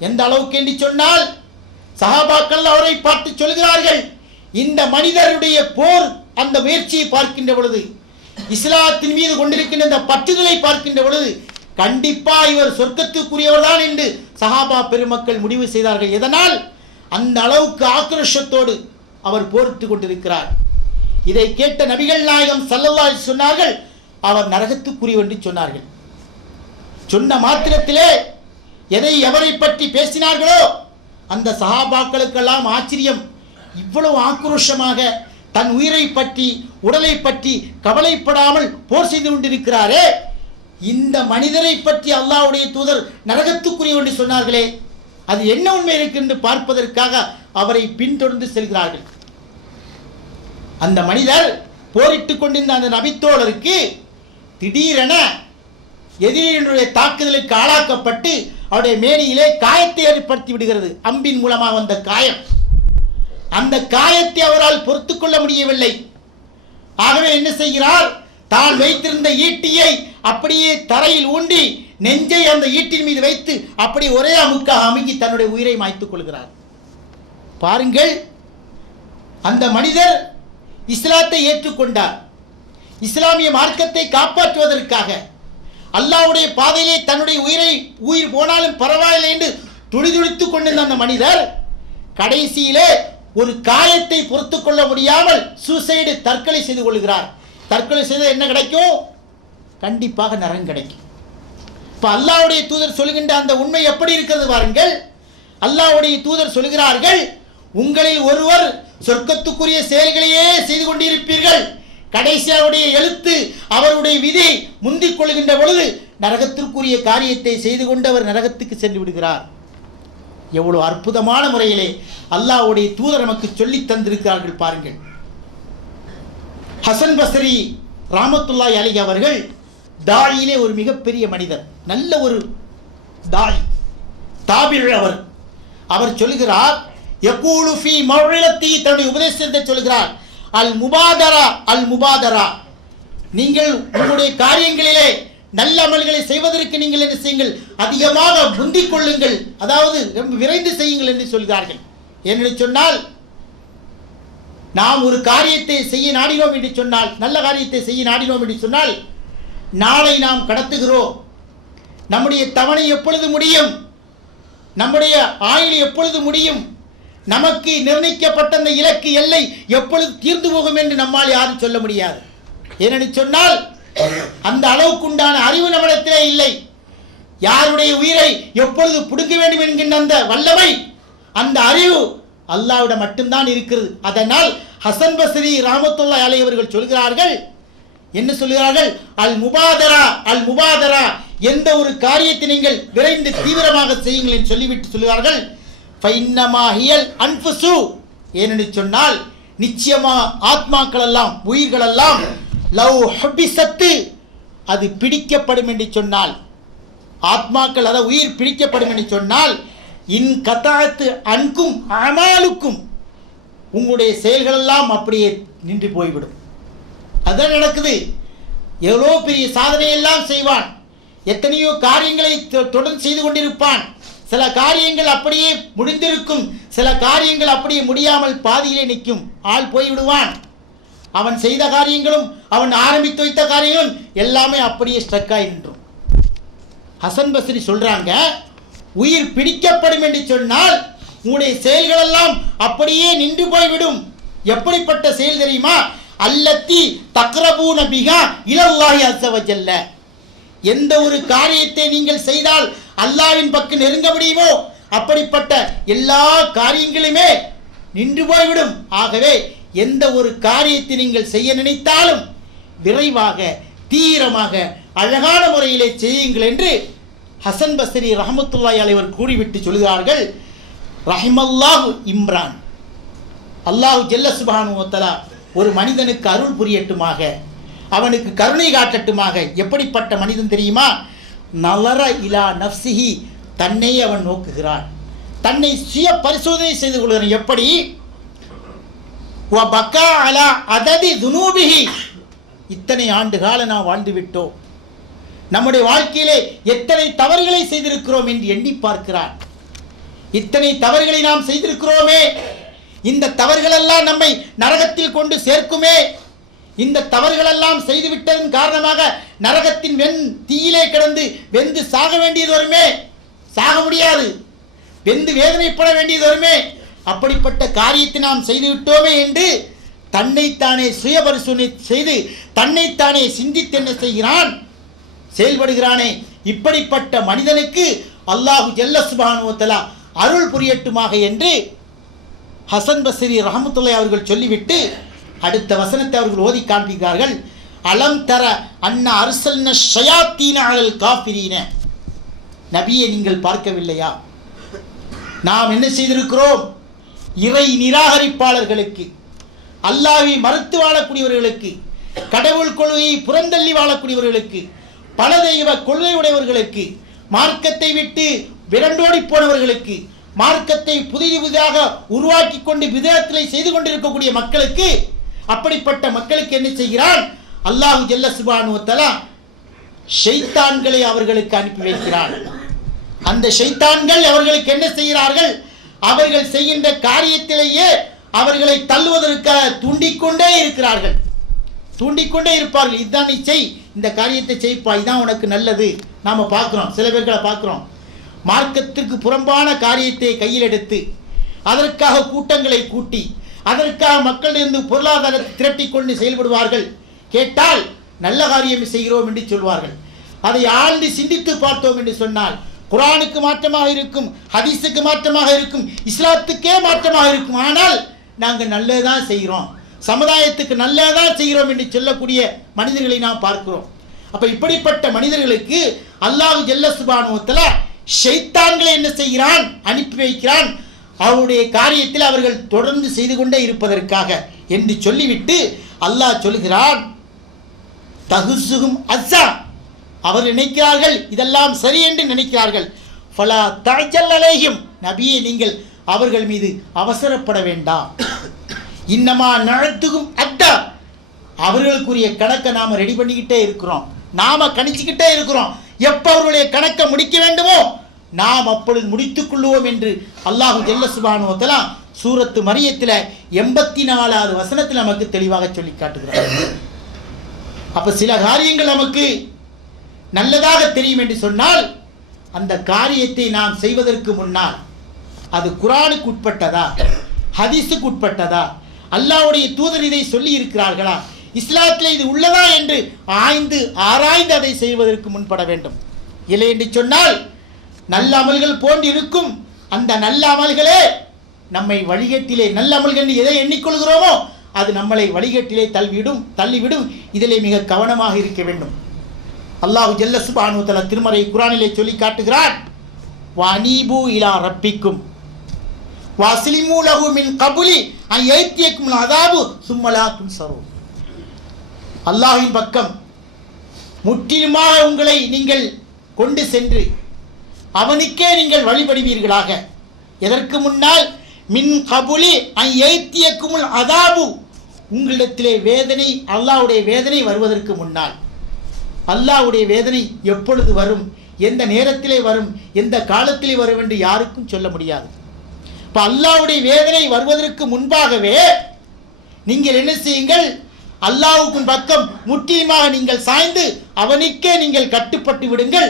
எந்த அளவுக்கு என்று சொன்னால், சஹாபாக்கள் அவரை பார்த்து சொல்கிறார்கள், இந்த மனிதருடைய போர் அந்த முயற்சியை பார்க்கின்ற பொழுது, இஸ்லாத்தின் மீது கொண்டிருக்கின்ற இந்த பற்றுதலை பார்க்கின்ற பொழுது, கண்டிப்பா இவர் சொர்க்கத்துக்குரியவர் தான் என்று சஹாபா பெருமக்கள் முடிவு செய்தார்கள். எதனால்? அந்த அளவுக்கு ஆக்ரோஷத்தோடு அவர் போரிட்டுக் கொண்டிருக்கிறார். இதை கேட்ட நபிகள் நாயகம் ஸல்லல்லாஹு அலைஹி சொன்னார்கள், அவர் நரகத்துக்குரியவர் என்று சொன்னார்கள். சொன்ன மாத்திரத்திலே எதை எவரை பற்றி பேசினார்களோ அந்த சஹாபாக்களுக்கெல்லாம் ஆச்சரியம். இவ்வளவு ஆக்ரோஷமாக தன் உயிரை பற்றி, உடலை பற்றி கவலைப்படாமல் போர் செய்து கொண்டிருக்கிறாரே, இந்த மனிதரை பற்றி அல்லாஹ்வுடைய தூதர் நரகத்துக்குரியவர் என்று சொன்னார்களே, அது என்ன உண்மை இருக்கு என்று பார்ப்பதற்காக அவரை பின்தொடர்ந்து செல்கிறார்கள். அந்த மனிதர் போரிட்டுக் கொண்டிருந்த அந்த நபித்தோழருக்கு திடீரென எதிரியினுடைய தாக்குதலுக்கு ஆளாக்கப்பட்டு அவருடைய மேனியிலே காயத்தை ஏற்படுத்தி விடுகிறது. அம்பின் மூலமாக வந்த காயம். அந்த காயத்தை அவரால் பொறுத்துக் கொள்ள முடியவில்லை. ஆகவே என்ன செய்கிறார்? தான் வைத்திருந்த ஈட்டியை அப்படியே தரையில் ஊண்டி நெஞ்சை அந்த ஈட்டின் மீது வைத்து அப்படி ஒரே அமுக்காக அமுக்கி தன்னுடைய உயிரை மாய்த்துக் கொள்கிறார். பாருங்கள், அந்த மனிதர் இஸ்லாத்தை ஏற்றுக்கொண்டார். இஸ்லாமிய மார்க்கத்தை காப்பாற்றுவதற்காக அல்லாஹ்வுடைய பாதையிலே தன்னுடைய உயிர் போனாலும் பரவாயில்லை என்று துடிதுடித்துக் கொண்டிருந்த அந்த மனிதர் கடைசியிலே ஒரு காயத்தை பொறுத்துக் கொள்ள முடியாமல் சூசைடு, தற்கொலை செய்து கொள்கிறார். தற்கொலை செய்து என்ன கிடைக்கும்? கண்டிப்பாக நரகம் கிடைக்கும். இப்ப அல்லாஹ்வுடைய தூதர் சொல்கின்ற அந்த உண்மை எப்படி இருக்கிறது பாருங்கள். அல்லாஹ்வுடைய தூதர் சொல்கிறார்கள், உங்களில் ஒருவர் சொர்க்கத்துக்குரிய செயல்களையே செய்து கொண்டிருப்பீர்கள், கடைசி அவருடைய எழுத்து, அவருடைய விதி முந்திக் கொள்கின்ற பொழுது நரகத்திற்குரிய காரியத்தை செய்து கொண்டு அவர் நரகத்துக்கு சென்று விடுகிறார். எவ்வளவு அற்புதமான முறையிலே அல்லாஹ்வுடைய தூதர் நமக்கு சொல்லி தந்திருக்கிறார்கள் பாருங்கள். ஹசன் பஸ்ரி ரஹ்மத்துல்லாஹி அலைஹி அவர்கள் தாயிலே ஒரு மிகப்பெரிய மனிதர், நல்ல ஒரு தாய், தாபிழ். அவர் சொல்கிறார், யகூலு ஃபீ மௌஇலத்தி, தன்னுடைய உபதேசத்தை சொல்கிறார், அல் முபாதரா, அல் முபாதரா, நீங்கள் உங்களுடைய காரியங்களிலே நல்ல அமல்களை செய்வதற்கு நீங்கள் என்ன செய்யுங்கள்? அதிகமாக முந்திக் கொள்ளுங்கள், அதாவது ரொம்ப விரைந்து செய்யுங்கள் என்று சொல்கிறார்கள். என்று சொன்னால், நாம் ஒரு காரியத்தை செய்ய நாடினோம் என்று சொன்னால், நல்ல காரியத்தை செய்ய நாடினோம் என்று சொன்னால், நாளை நாம் கடத்துகிறோம், நம்முடைய தவணை எப்பொழுது முடியும், நம்முடைய ஆயுள் எப்பொழுது முடியும், நமக்கு நிர்ணயிக்கப்பட்ட அந்த இலக்கு எல்லை எப்பொழுது தீர்ந்து போகும் என்று நம்மால் யாரும் சொல்ல முடியாது. ஏனென்று சொன்னால், அந்த அளவுக்கு உண்டான அறிவு நம்மிடத்திலே இல்லை. யாருடைய உயிரை எப்பொழுது பிடுங்க வேண்டும் என்கின்ற அந்த வல்லமை, அந்த அறிவு அல்லாஹ்விடம் மட்டும்தான் இருக்கிறது. அதனால் ஹசன் பஸ்ரி ரஹ்மத்துல்லாஹி அலைஹி அவர்கள் சொல்கிறார்கள், என்ன சொல்கிறார்கள்? அல் முபாதரா, அல் முபாதரா, எந்த ஒரு காரியத்தை நீங்கள் விரைந்து தீவிரமாக செய்யுங்கள் என்று சொல்லிவிட்டு சொல்கிறார்கள், ஃபைன்னமா ஹியல் அன்ஃபுசு, ஏனென்று சொன்னால் நிச்சயமா ஆத்மாக்கள் எல்லாம், உயிர்கள் எல்லாம், லவ் ஹபிசத்து, அது பிடிக்கப்படும் என்று சொன்னால், ஆத்மாக்கள், அதாவது உயிர் பிடிக்கப்படும் என்று சொன்னால், இன் கதாத்து அன்கும் அமாலுக்கும், உங்களுடைய செயல்கள் எல்லாம் அப்படியே நின்று போய்விடும். அதான் நடக்குது. எவ்வளோ பெரிய சாதனையெல்லாம் செய்வான், எத்தனையோ காரியங்களை தொடர்ந்து செய்து கொண்டிருப்பான். சில காரியங்கள் அப்படியே முடிந்திருக்கும், சில காரியங்கள் அப்படியே முடியாமல் பாதியிலே நிற்கும், ஆள் போய்விடுவான். அவன் செய்த காரியங்களும் அவன் ஆரம்பித்து வைத்த காரியங்களும் எல்லாமே அப்படியே ஸ்ட்ரக் ஆகி நின்றும். ஹசன் பஸ்ரி சொல்றாங்க, உயிர் பிடிக்கப்படும் என்று சொன்னால் உங்களுடைய செயல்கள் எல்லாம் அப்படியே நின்று போய்விடும். எப்படிப்பட்ட செயல் தெரியுமா? அல்லத்தி தக்ரபூன பிஹா இலல்லாஹி அஸ்ஸ வஜல்ல, எந்த ஒரு காரியத்தை நீங்கள் செய்தால் அல்லாஹ்வின் பக்கம் நெருங்க முடியுமோ அப்படிப்பட்ட எல்லா காரியங்களுமே நின்று போய்விடும். ஆகவே எந்த ஒரு காரியத்தை நீங்கள் செய்ய நினைத்தாலும் விரைவாக, தீவிரமாக, அழகான முறையிலே செய்யுங்கள் என்று ஹசன் பஸ்ரி ரஹ்மத்துல்லாஹி அலைஹி அவர் கூறிவிட்டு சொல்கிறார்கள், ரஹிமல்லாஹு இம்ரான், அல்லாஹ் ஜல்ல சுப்ஹானஹு வ தஆலா ஒரு மனிதனுக்கு அருள் புரியட்டுமாக, அவனுக்கு கருணை காட்டட்டுமாக. எப்படிப்பட்ட மனிதன் தெரியுமா? நலர இலா நஃப்ஸிஹி, தன்னை அவன் நோக்குகிறான், தன்னை சுய பரிசோதனை செய்து கொள்கிறான். எப்படி? வ பக்கா அலா அததி துனூபிஹி, இத்தனை ஆண்டு காலம் நாம் வாழ்ந்து விட்டோம், நம்முடைய வாழ்க்கையிலே எத்தனை தவறுகளை செய்திருக்கிறோம் என்று எண்ணி பார்க்கிறான். இத்தனை தவறுகளை நாம் செய்திருக்கிறோமே, இந்த தவறுகளெல்லாம் நம்மை நரகத்தில் கொண்டு சேர்க்குமே, இந்த தவறுகளெல்லாம் செய்துவிட்டதன் காரணமாக நரகத்தின் தீயிலே கிடந்து வெந்து சாக வேண்டியது வருமே, சாக முடியாது, வெந்து வேதனைப்பட வேண்டியது வருமே, அப்படிப்பட்ட காரியத்தை நாம் செய்துவிட்டோமே என்று தன்னைத்தானே சுய பரிசோதனை செய்து தன்னைத்தானே சிந்தித்து என்ன செய்கிறான்? செயல்படுகிறானே. இப்படிப்பட்ட மனிதனுக்கு அல்லாஹு ஜல்ல சுப்ஹானஹு வ தஆலா அருள் புரியட்டுமாக என்று ஹசன் பஸ்ரி ரஹ்மத்துல்லாஹி அவர்கள் சொல்லிவிட்டு அடுத்த வசனத்தை அவர்கள் ஓதி காண்பிக்கிறார்கள். அலம் தர அன்ன அர்சல்ன ஷயாத்தீன அலல் காஃபிரீன, நபியை நீங்கள் பார்க்கவில்லையா, நாம் என்ன செய்திருக்கிறோம்? இறை நிராகரிப்பாளர்களுக்கு, அல்லாஹ்வை மறுத்து வாழக்கூடியவர்களுக்கு, கடவுள் கொள்கையை புறந்தள்ளி வாழக்கூடியவர்களுக்கு, பல தெய்வ கொள்கை உடையவர்களுக்கு, மார்க்கத்தை விட்டு விரண்டோடி போனவர்களுக்கு, மார்க்கத்தை புதிதாக உருவாக்கி கொண்டு விதத்திலே செய்து கொண்டிருக்கக்கூடிய மக்களுக்கு, அப்படிப்பட்ட மக்களுக்கு என்ன செய்கிறான்? அல்லாஹ் ஜல்ல சுப்ஹானஹு வ தஆலா ஷைத்தான்களை அவர்களுக்கு அனுப்பி வைக்கிறான். அந்த ஷைத்தான்கள் அவர்களுக்கு என்ன செய்கிறார்கள்? அவர்கள் செய்கின்ற காரியத்திலேயே அவர்களை தள்ளுவதற்காக தூண்டிக்கொண்டே இருக்கிறார்கள், தூண்டிக்கொண்டே இருப்பார்கள். இதுதான் நீ செய், இந்த காரியத்தை செய்ப்பா, இதுதான் உனக்கு நல்லது. நாம் பார்க்குறோம், சில பேர்களை பார்க்குறோம், மார்க்கத்துக்கு புறம்பான காரியத்தை கையில் எடுத்து அதற்காக கூட்டங்களை கூட்டி அதற்காக மக்களிலிருந்து பொருளாதாரத்தை திரட்டி கொண்டு செயல்படுவார்கள். கேட்டால் நல்ல காரியம் செய்கிறோம் என்று சொல்வார்கள். அதை ஆழ்ந்து சிந்தித்து பார்த்தோம் என்று சொன்னால் குர்ஆனுக்கு மாற்றமாக இருக்கும், ஹதீஸுக்கு மாற்றமாக இருக்கும், இஸ்லாத்துக்கே மாற்றமாக இருக்கும். ஆனால் நாங்கள் நல்லதான் செய்கிறோம், சமுதாயத்துக்கு நல்லதான் செய்கிறோம் என்று சொல்லக்கூடிய மனிதர்களை நாம் பார்க்கிறோம். அப்ப இப்படிப்பட்ட மனிதர்களுக்கு அல்லாஹ் ஜல்ல சுப்ஹானஹு வ தஆலா ஷைத்தான்களை என்ன செய்கிறான்? அனுப்பி வைக்கிறான், அவருடைய காரியத்தில் அவர்கள் தொடர்ந்து செய்து கொண்டே இருப்பதற்காக என்று சொல்லிவிட்டு அல்லாஹ் சொல்கிறான், தகுசுகும் அஸ்ஸா, அவர் நினைக்கிறார்கள் இதெல்லாம் சரி என்று நினைக்கிறார்கள். ஃபலா தஅஜல் அலைஹிம், நபியே நீங்கள் அவர்கள் மீது அவசரப்பட வேண்டாம். இன்னமா நஅத்துகும் அத்தா, அவர்களுக்குரிய கணக்கை நாம ரெடி பண்ணிக்கிட்டே இருக்கிறோம், நாம கணிச்சுக்கிட்டே இருக்கிறோம். எப்ப அவருடைய கணக்கை முடிக்க வேண்டுமோ நாம் அப்பொழுது முடித்துக் கொள்வோம் என்று அல்லாஹ் ஜல்ல சுப்ஹானஹு வ தஆலா சூரத்து மரியத்தில் 84வது வசனத்தில் நமக்கு தெளிவாக சொல்லி காட்டுகிறார். அப்ப சில காரியங்கள் நமக்கு நல்லதாக தெரியும் என்று சொன்னால் அந்த காரியத்தை நாம் செய்வதற்கு முன்னால் அது குர்ஆனுக்கு உட்பட்டதா, ஹதீஸுக்கு உட்பட்டதா, அல்லாஹ்வுடைய தூதர் இதை சொல்லி இருக்கிறார்களா, இஸ்லாத்தில் இது உள்ளதா என்று ஆராய்ந்து அதை செய்வதற்கு முன்பட வேண்டும். இல்லை என்று சொன்னால் நல்ல அமல்கள் போன்று இருக்கும், அந்த நல்ல அமல்களே நம்மை வழிகட்டிலே, நல்ல அமல்கள் எதை எண்ணிக்கொள்கிறோமோ அது நம்மளை வழிகட்டிலே தள்ளிவிடும். இதிலே மிக கவனமாக இருக்க வேண்டும். அல்லாஹ் ஜல்ல சுப்ஹானஹு வ தஆலா திருமறை குர்ஆனிலே சொல்லி காட்டுகிறான், வனீபு இலா ரப்பிக்கும் வஸ்லிமு லஹு மின் கப்லி அன் யஅத்தியக்கும் அஸாபு சும்ம லா துன்ஸரூன். அல்லாஹ்வின் பக்கம் முற்றிலுமாக உங்களை நீங்கள் கொண்டு சென்று அவனுக்கே நீங்கள் வழிபடுவீர்களாக. எதற்கு முன்னால்? மின் கபுலி அன் யஅத்தியக்கும் அஸாபு, உங்களிடத்திலே வேதனை, அல்லாஹ்வுடைய வேதனை வருவதற்கு முன்னால். அல்லாஹ்வுடைய வேதனை எப்பொழுது வரும், எந்த நேரத்திலே வரும், எந்த காலத்திலே வரும் என்று யாருக்கும் சொல்ல முடியாது. இப்போ அல்லாஹ்வுடைய வேதனை வருவதற்கு முன்பாகவே நீங்கள் என்ன செய்யுங்கள்? அல்லாஹ்வுக்கு பக்கம் முற்றிலுமாக நீங்கள் சாய்ந்து அவனுக்கே நீங்கள் கட்டுப்பட்டு விடுங்கள்.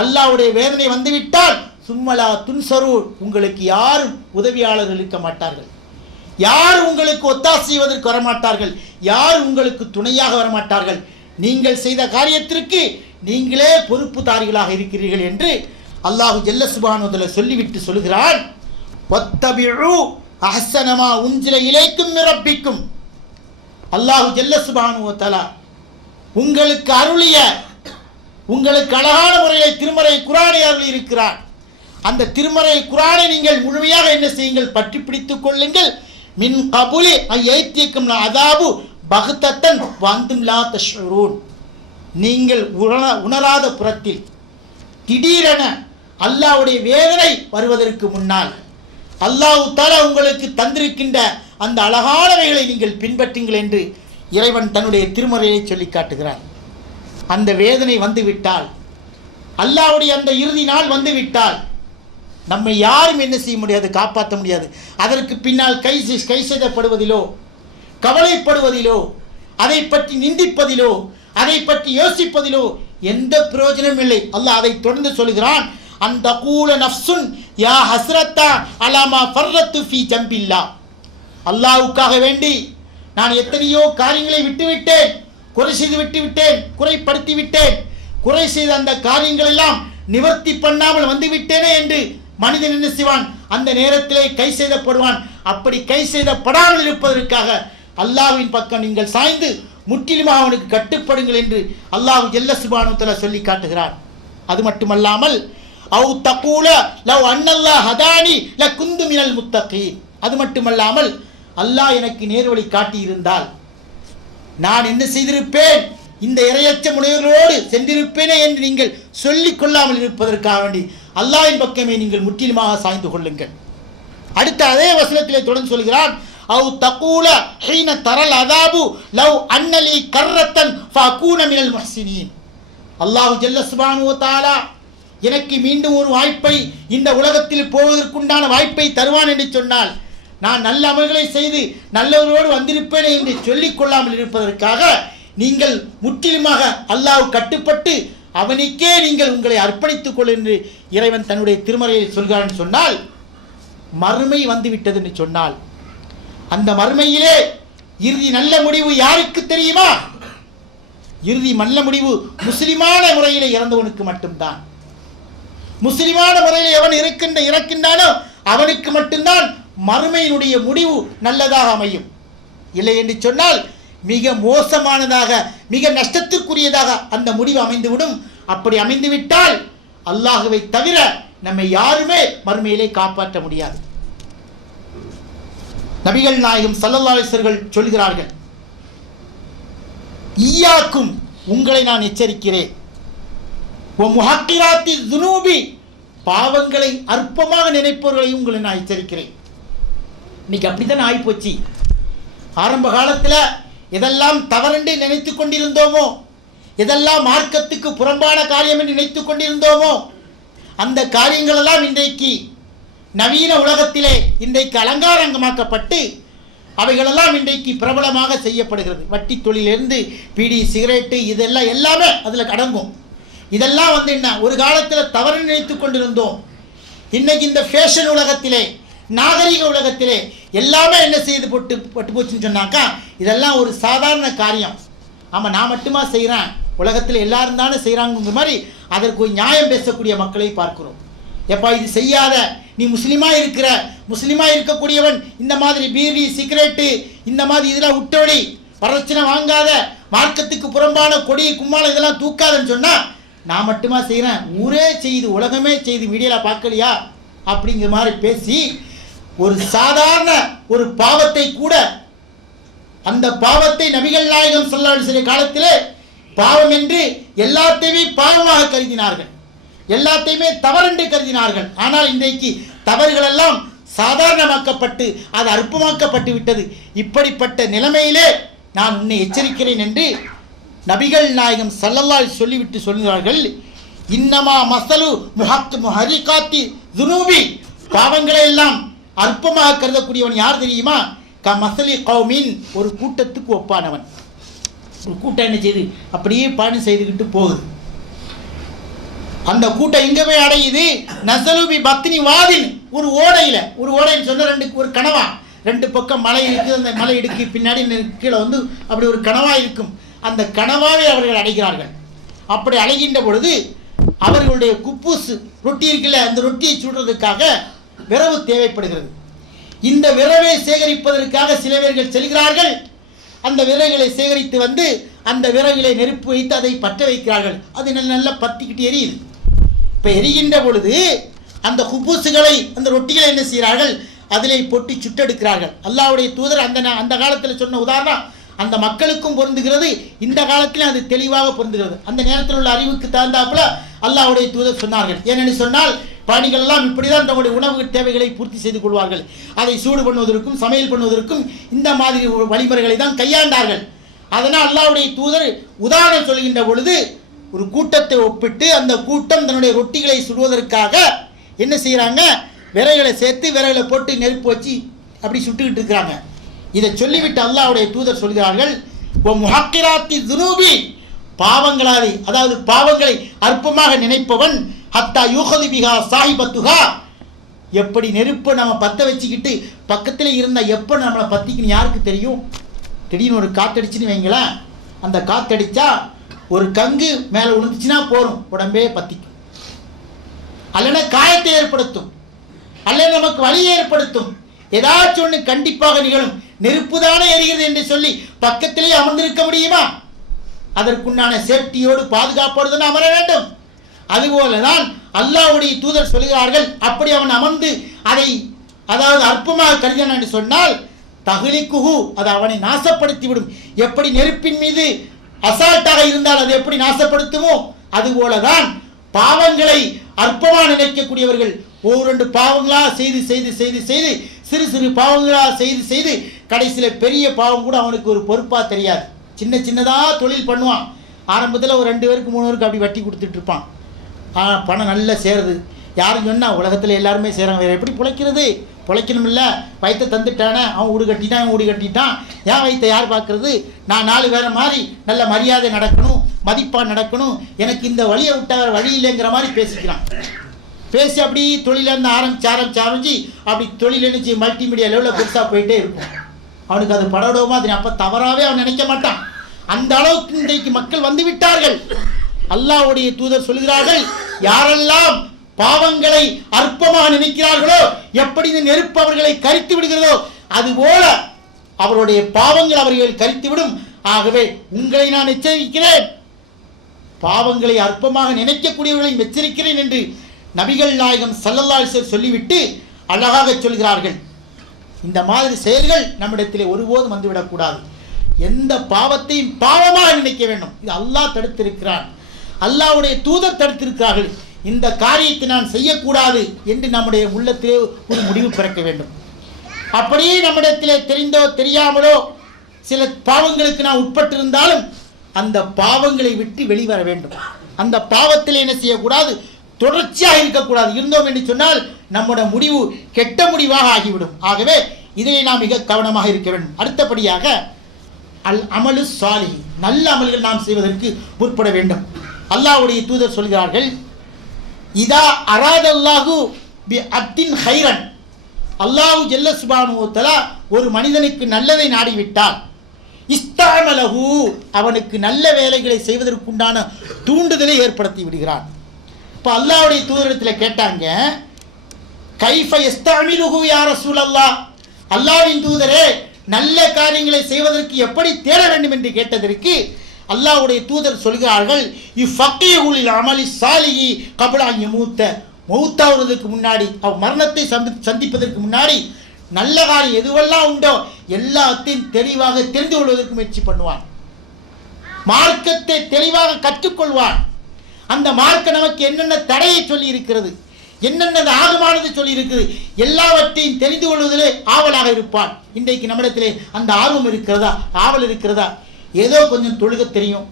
அல்லாஹ்வுடைய வேதனை வந்துவிட்டால் சும்மலா துன்சரு, உங்களுக்கு யாரும் உதவியாளர்கள் இருக்க மாட்டார்கள், யார் உங்களுக்கு ஒத்தாசை செய்வதற்கு வரமாட்டார்கள், யார் உங்களுக்கு துணையாக வரமாட்டார்கள். நீங்கள் செய்த காரியத்திற்கு நீங்களே பொறுப்புதாரிகளாக இருக்கிறீர்கள் என்று அல்லாஹ் ஜல்ல சுப்ஹானஹு வ தஆலா சொல்லிவிட்டு சொல்கிறான், வத்தபிஉ அஹ்ஸனமா உன்சில இலைக்கும் மின் ரப்பிக்கும். அல்லாஹ் ஜல்ல சுப்ஹானஹு வ தஆலா உங்களுக்கு அருளிய, உங்களுக்கு அழகான முறையில் திருமறை குர்ஆனை அருளி இருக்கிறார். அந்த திருமறை குர்ஆனை நீங்கள் முழுமையாக என்ன செய்யுங்கள்? பற்றி பிடித்துக் கொள்ளுங்கள். மின் கபுலி ஐயத்தியக்கும் அதாபு பக்தத்தன் வந்தும் லா தஷ்உரூன். நீங்கள் உணராத புறத்தில் திடீரென அல்லாஹ்வுடைய வேதனை வருவதற்கு முன்னால் அல்லாஹ் தஆலா உங்களுக்கு தந்திருக்கின்ற அந்த அழகானவைகளை நீங்கள் பின்பற்றுங்கள் என்று இறைவன் தன்னுடைய திருமறையை சொல்லி காட்டுகிறார். அந்த வேதனை வந்துவிட்டால், அல்லாஹ்வுடைய அந்த இறுதி நாள் வந்துவிட்டால், நம்மை யாரும் என்ன செய்ய முடியாது, காப்பாற்ற முடியாது. அதற்கு பின்னால் கை செய்தப்படுவதிலோ கவலைப்படுவதிலோ அதை பற்றி நிந்திப்பதிலோ அதை பற்றி யோசிப்பதிலோ எந்த பிரயோஜனமும் இல்லை. அல்லாஹ் அதை தொடர்ந்து சொல்கிறான், அந்த கூல நஃப்சுன் யா ஹஸ்ரத்தா அலாமா ஃபர்ரத்து ஃபீ ஜம்பில்லா. அல்லாஹ்வுக்காக வேண்டி நான் எத்தனையோ காரியங்களை விட்டுவிட்டேன், குறை செய்து விட்டுவிட்டேன், குறைப்படுத்தி விட்டேன், குறை செய்த அந்த காரியங்கள் எல்லாம் நிவர்த்தி பண்ணாமல் வந்து விட்டேனே என்று மனிதன் என்ன செய்வான், அந்த நேரத்திலே கை செய்தப்படுவான். அப்படி கை செய்தப்படாமல் இருப்பதற்காக அல்லாஹ்வின் பக்கம் நீங்கள் சாய்ந்து முற்றிலுமாக அவனுக்கு கட்டுப்படுங்கள் என்று அல்லாஹ் ஜல்ல சுப்ஹானஹு வ தஆலா சொல்லி காட்டுகிறான். அது மட்டுமல்லாமல் அவு தகூல லவ் அன்னல்லாஹ் ஹதானி லகுந்து மினல் முத்தகீன். அது மட்டுமல்லாமல் அல்லாஹ் எனக்கு நேர்வழி காட்டியிருந்தால் நான் என்ன செய்திருப்பேன், இந்த இறையச்சம் உடையவர்களோடு சென்றிருப்பேனே என்று நீங்கள் சொல்லிக் கொள்ளாமல் இருப்பதற்காக வேண்டி அல்லாஹ்வின் பக்கமே நீங்கள் முற்றிலுமாக சாய்ந்து கொள்ளுங்கள். அடுத்த அதே வசனத்திலே தொடர்ந்து சொல்கிறான், அவு தகூல ஹீன தரல் அதாபு லவ் அன்னலி கர்ரத்தன் ஃபஅகூன மினல் முஹ்சினீன். அல்லாஹ் ஜல்ல சுப்ஹானஹு வ தஆலா எனக்கு மீண்டும் ஒரு வாய்ப்பை, இந்த உலகத்தில் போவதற்குண்டான வாய்ப்பை தருவான் என்று சொன்னால் நான் நல்ல அமல்களை செய்து நல்லவர்களோடு வந்திருப்பேனே என்று சொல்லிக் கொள்ளாமல் இருப்பதற்காக நீங்கள் முற்றிலுமாக அல்லாஹ் கட்டுப்பட்டு அவனுக்கே நீங்கள் உங்களை அர்ப்பணித்துக் கொள் என்று இறைவன் தன்னுடைய திருமறையில் சொல்கிறான் என்று சொன்னால், மறுமை வந்துவிட்டது என்று சொன்னால் அந்த மறுமையிலே இறுதி நல்ல முடிவு யாருக்கு தெரியுமா? இறுதி நல்ல முடிவு முஸ்லிமான முறையிலே இறந்தவனுக்கு மட்டும்தான். முஸ்லிமான முறையில் எவன் இறக்கின்றானோ அவனுக்கு மட்டும்தான் மறுமையினுடைய முடிவு நல்லதாக அமையும். இல்லை என்று சொன்னால் மிக மோசமானதாக, மிக நஷ்டத்திற்குரியதாக அந்த முடிவு அமைந்துவிடும். அப்படி அமைந்துவிட்டால் அல்லாஹுவை தவிர நம்மை யாருமே மறுமையிலே காப்பாற்ற முடியாது. நபிகள் நாயகம் ஸல்லல்லாஹு அலைஹி வஸல்லம் சொல்கிறார்கள், ஈயாக்கும் உங்களை நான் எச்சரிக்கிறேன், ஓ முஹக்கிராத்தி ஸுனூபி பாவங்களை அற்பமாக நினைப்பவர்களை உங்களை நான் எச்சரிக்கிறேன். இன்னைக்கு அப்படித்தான் ஆகிப்போச்சு. ஆரம்ப காலத்தில் எதெல்லாம் தவறென்று நினைத்து கொண்டிருந்தோமோ, எதெல்லாம் மார்க்கத்துக்கு புறம்பான காரியம் என்று நினைத்து கொண்டிருந்தோமோ, அந்த காரியங்களெல்லாம் இன்றைக்கு நவீன உலகத்திலே இன்றைக்கு அலங்காரங்கமாக்கப்பட்டு அவைகளெல்லாம் இன்றைக்கு பிரபலமாக செய்யப்படுகிறது. வட்டி தொழிலிருந்து பீடி, சிகரெட்டு இதெல்லாம் எல்லாமே அதில் அடங்கும். இதெல்லாம் என்ன, ஒரு காலத்தில் தவறு நினைத்து கொண்டிருந்தோம். இன்னைக்கு இந்த ஃபேஷன் உலகத்திலே, நாகரிக உலகத்திலே எல்லாமே என்ன செய்து பட்டு போச்சுன்னு சொன்னாக்கா, இதெல்லாம் ஒரு சாதாரண காரியம். ஆமாம், நான் மட்டுமா செய்கிறேன், உலகத்தில் எல்லாரும் தானே செய்கிறாங்கிற மாதிரி அதற்கு ஒரு நியாயம் பேசக்கூடிய மக்களை பார்க்கிறோம். எப்பா இது செய்யாத, நீ முஸ்லீமாக இருக்கக்கூடியவன் இந்த மாதிரி பீடி, சிகரெட்டு இந்த மாதிரி இதெல்லாம் விட்டோடி, வரட்சணை வாங்காத, மார்க்கத்துக்கு புறம்பான கொடி கும்மாளம் இதெல்லாம் தூக்காதன்னு சொன்னால், நான் மட்டுமா செய்கிறேன், ஊரே செய்து, உலகமே செய்து, மீடியாவில் பார்க்கலையா அப்படிங்கிற மாதிரி பேசி ஒரு சாதாரண ஒரு பாவத்தை கூட, அந்த பாவத்தை நபிகள் நாயகம் ஸல்லல்லாஹு அலைஹி வஸல்லம் காலத்திலே பாவம் என்று எல்லாத்தையுமே பாவமாக கருதினார்கள், எல்லாத்தையுமே தவறென்று கருதினார்கள். ஆனால் இன்றைக்கு தவறுகள் எல்லாம் சாதாரணமாக்கப்பட்டு அது அற்பமாக்கப்பட்டு விட்டது. இப்படிப்பட்ட நிலைமையிலே நான் உன்னை எச்சரிக்கிறேன் என்று நபிகள் நாயகம் ஸல்லல்லாஹு அலைஹி சொல்லிவிட்டு சொல்கிறார்கள், இன்னமா மஸலு முஹரிகாத்தி ஸுனூபி பாவங்களை எல்லாம் அற்பமாக கருதக்கூடியவன் யார் தெரியுமா? மஸலி கௌமின் ஒரு கூட்டத்துக்கு ஒப்பானவன். ஒரு கூட்டம் என்ன செய்து அப்படியே பயணம் செய்துக்கிட்டு போகுது. அந்த கூட்டம் எங்கே போய் அடையுது? நஸலுபி பத்னி வாதின், ஒரு ஓடைன்னு சொன்ன ஒரு கனவா, ரெண்டு பக்கம் மலை இருக்குது, அந்த மலை இடுக்கு பின்னாடி கீழே அப்படி ஒரு கனவா இருக்கும். அந்த கனவாவை அவர்கள் அடைகிறார்கள். அப்படி அடைகின்ற பொழுது அவர்களுடைய குப்பூஸ் ரொட்டி இருக்குல்ல, அந்த ரொட்டியை சுடுறதுக்காக விரவு தேவைப்படுகிறது. இந்த விரவை சேகரிப்பதற்காக சில பேர்கள் செல்கிறார்கள். அந்த விறகுகளை சேகரித்து அந்த விறகுகளை நெருப்பு வைத்து அதை பற்ற வைக்கிறார்கள். அது நல்லா பற்றிக்கிட்டு எரியுது. இப்போ எரிகின்ற பொழுது அந்த குப்பூசுகளை, அந்த ரொட்டிகளை என்ன செய்கிறார்கள், அதிலே போட்டு சுட்டெடுக்கிறார்கள். அல்லாஹ்வுடைய தூதர் அந்த காலத்தில் சொன்ன உதாரணம் அந்த மக்களுக்கும் பொருந்துகிறது, இந்த காலத்திலும் அது தெளிவாக பொருந்துகிறது. அந்த நேரத்தில் உள்ள அறிவுக்கு தகுந்தாப்புல அல்லாஹ்வுடைய தூதர் சொன்னார்கள். ஏனென்று சொன்னால் பணிகள் எல்லாம் இப்படிதான் தங்களுடைய உணவு தேவைகளை பூர்த்தி செய்து கொள்வார்கள். அதை சூடு பண்ணுவதற்கும் சமையல் பண்ணுவதற்கும் இந்த மாதிரி வழிமுறைகளை தான் கையாண்டார்கள். அதனால் அல்லாஹ்வுடைய தூதர் உதாரணம் சொல்கின்ற பொழுது ஒரு கூட்டத்தை ஒப்பிட்டு அந்த கூட்டம் தன்னுடைய ரொட்டிகளை சுடுவதற்காக என்ன செய்கிறாங்க, விறகுகளை சேர்த்து விறகுகளை போட்டு நெருப்பு வச்சு அப்படி சுட்டுக்கிட்டு இருக்கிறாங்க. இதை சொல்லிவிட்டு அல்லாஹ்வுடைய தூதர் சொல்கிறார்கள், ஓ முஹக்கிராத்தி துனூபி, பாவங்களாதி, அதாவது பாவங்களை அற்பமாக நினைப்பவன், ஹத்தா யூஹதி பிஹா சாஹிபத்துஹா, எப்படி நெருப்பை நம்ம பற்ற வச்சுக்கிட்டு பக்கத்தில் இருந்தால் எப்போ நம்மளை பற்றிக்கணும் யாருக்கு தெரியும்? திடீர்னு ஒரு காற்றடிச்சுன்னு வைங்களேன், அந்த காற்றடிச்சா ஒரு கங்கு மேலே விழுந்துச்சுன்னா போகும், உடம்பே பற்றிக்கும். அல்லனா காயத்தை ஏற்படுத்தும், அல்லது நமக்கு வலியை ஏற்படுத்தும், ஏதாச்சும் ஒன்று கண்டிப்பாக நிகழும். நெருப்பு தானே எரிகிறது என்று சொல்லி பக்கத்திலேயே அமர்ந்திருக்க முடியுமா? அதற்குண்டான சேஃப்டியோடு பாதுகாப்போடு தான் அமர வேண்டும். அதுபோலதான் அல்லாஹ்வுடைய தூதர் சொல்கிறார்கள், அப்படி அவன் அமர்ந்து அதை அதாவது அற்பமாக கருதினான் என்று சொன்னால் தஹ்லிகுஹு, அது அவனை நாசப்படுத்திவிடும். எப்படி நெருப்பின் மீது அசால்ட்டாக இருந்தால் அது எப்படி நாசப்படுத்துமோ அதுபோலதான் பாவங்களை அற்பமாக நினைக்கக்கூடியவர்கள் ஒவ்வொரு பாவங்களாக செய்து செய்து செய்து செய்து சிறு சிறு பாவங்களாக செய்து செய்து கடைசியில் பெரிய பாவம் கூட அவனுக்கு ஒரு பொறுப்பாக தெரியாது. சின்ன சின்னதாக தொழில் பண்ணுவான், ஆரம்பத்தில் ஒரு 2 பேருக்கு 3 பேருக்கு அப்படி வட்டி கொடுத்துட்டு இருப்பான். பணம் நல்லா சேருது, யாரும் சொன்னால் உலகத்தில் எல்லாருமே செய்கிறாங்க, வேறு எப்படி பிழைக்கிறது? பிழைக்கணும் இல்லை, வயிற்றை தந்துட்டானே, அவன் வீடு கட்டிட்டான், வீடு கட்டிட்டான், ஏன் வயிற்றை யார் பார்க்குறது? நான் 4 பேரை மாதிரி நல்ல மரியாதை நடக்கணும், மதிப்பாக நடக்கணும், எனக்கு இந்த வழியை விட்ட வழி இல்லைங்கிற மாதிரி பேசிக்கிறான். பேசி அப்படி தொழிலேருந்து ஆரம்பிச்சு அப்படி தொழில் நினைச்சு மல்டிமீடியா லெவலில் பெருசாக போயிட்டே இருக்கும். அவனுக்கு அது படவிடமா தெரியும். அப்போ தவறாகவே அவன் நினைக்க மாட்டான். அந்த அளவுக்கு இன்றைக்கு மக்கள் வந்து விட்டார்கள். அல்லாஹ்வுடைய தூதர் சொல்கிறார்கள், யாரெல்லாம் பாவங்களை அற்பமாக நினைக்கிறார்களோ, எப்படி இந்த நெருப்பு அவர்களை கரித்து விடுகிறதோ அதுபோல அவருடைய பாவங்கள் அவர்கள் கரித்துவிடும். ஆகவே உங்களை நான் எச்சரிக்கிறேன், பாவங்களை அற்பமாக நினைக்கக்கூடியவர்களை எச்சரிக்கிறேன் என்று நபிகள் நாயகம் ஸல்லல்லாஹு அலைஹி வஸல்லம் சொல்லிவிட்டு அழகாக சொல்கிறார்கள், இந்த மாதிரி செயல்கள் நம்மிடத்திலே ஒருபோதும் வந்துவிடக்கூடாது. எந்த பாவத்தையும் பாவமாக நினைக்க வேண்டும். இது அல்லாஹ் தடுத்திருக்கிறான், அல்லாஹ்வுடைய தூதர் தடுத்திருக்கிறார்கள். இந்த காரியத்தை நான் செய்யக்கூடாது என்று நம்முடைய உள்ளத்திலே ஒரு முடிவு பிறக்க வேண்டும். அப்படியே நம்மிடத்திலே தெரிந்தோ தெரியாமலோ சில பாவங்களுக்கு நான் உட்பட்டிருந்தாலும் அந்த பாவங்களை விட்டு வெளிவர வேண்டும். அந்த பாவத்தில் என்ன செய்யக்கூடாது, தொடர்ச்சியாக இருக்கக்கூடாது. இருந்தோம் என்று சொன்னால் நம்முடைய முடிவு கெட்ட முடிவாக ஆகிவிடும். ஆகவே இதை நாம் மிக கவனமாக இருக்க வேண்டும். அடுத்தபடியாக அல் அமலு சாலிஹ், நல்ல அமல்கள் நாம் செய்வதற்கு முற்பட வேண்டும். அல்லாஹ்வுடைய தூதர் சொல்கிறார்கள், இதா அராதல்லாஹு பி அப்தின் ஹைரன், அல்லாஹு ஜல்ல சுப்ஹானஹு வ தஆலா ஒரு மனிதனுக்கு நல்லதை நாடிவிட்டால் இஸ்தஅமலஹு, அவனுக்கு நல்ல வேலைகளை செய்வதற்குண்டான தூண்டுதலை ஏற்படுத்தி விடுகிறான். இப்போ அல்லாஹ்வுடைய தூதரிடத்தில் கேட்டாங்க, கைஃப யஸ்தஅமிலுஹு யா ரசூலல்லாஹ், அல்லாஹ்வின் தூதரே நல்ல காரியங்களை செய்வதற்கு எப்படி தேட வேண்டும் என்று கேட்டதற்கு அல்லாஹ்வுடைய தூதர் சொல்கிறார்கள், இஃபகீஹுல் அமலி சாலிஹி கப்ல அன் யமூத்த, மௌத்தாவதற்கு முன்னாடி, மரணத்தை சந்திப்பதற்கு முன்னாடி நல்ல காரியம் எதுவெல்லாம் உண்டோ எல்லாத்தையும் தெளிவாக தெரிந்து கொள்வதற்கு முயற்சி பண்ணுவான். மார்க்கத்தை தெளிவாக கற்றுக்கொள்வான். அந்த மார்க்கம் நமக்கு என்னென்ன தடையை சொல்லி இருக்கிறது, என்னென்ன ஆகமானது சொல்லி இருக்குது, எல்லாவற்றையும் தெரிந்து கொள்வதிலே ஆவலாக இருப்பான். இன்றைக்கு நம்மிடத்திலே அந்த ஆர்வம் இருக்கிறதா, ஆவல் இருக்கிறதா? ஏதோ கொஞ்சம் தொழுக தெரியும்,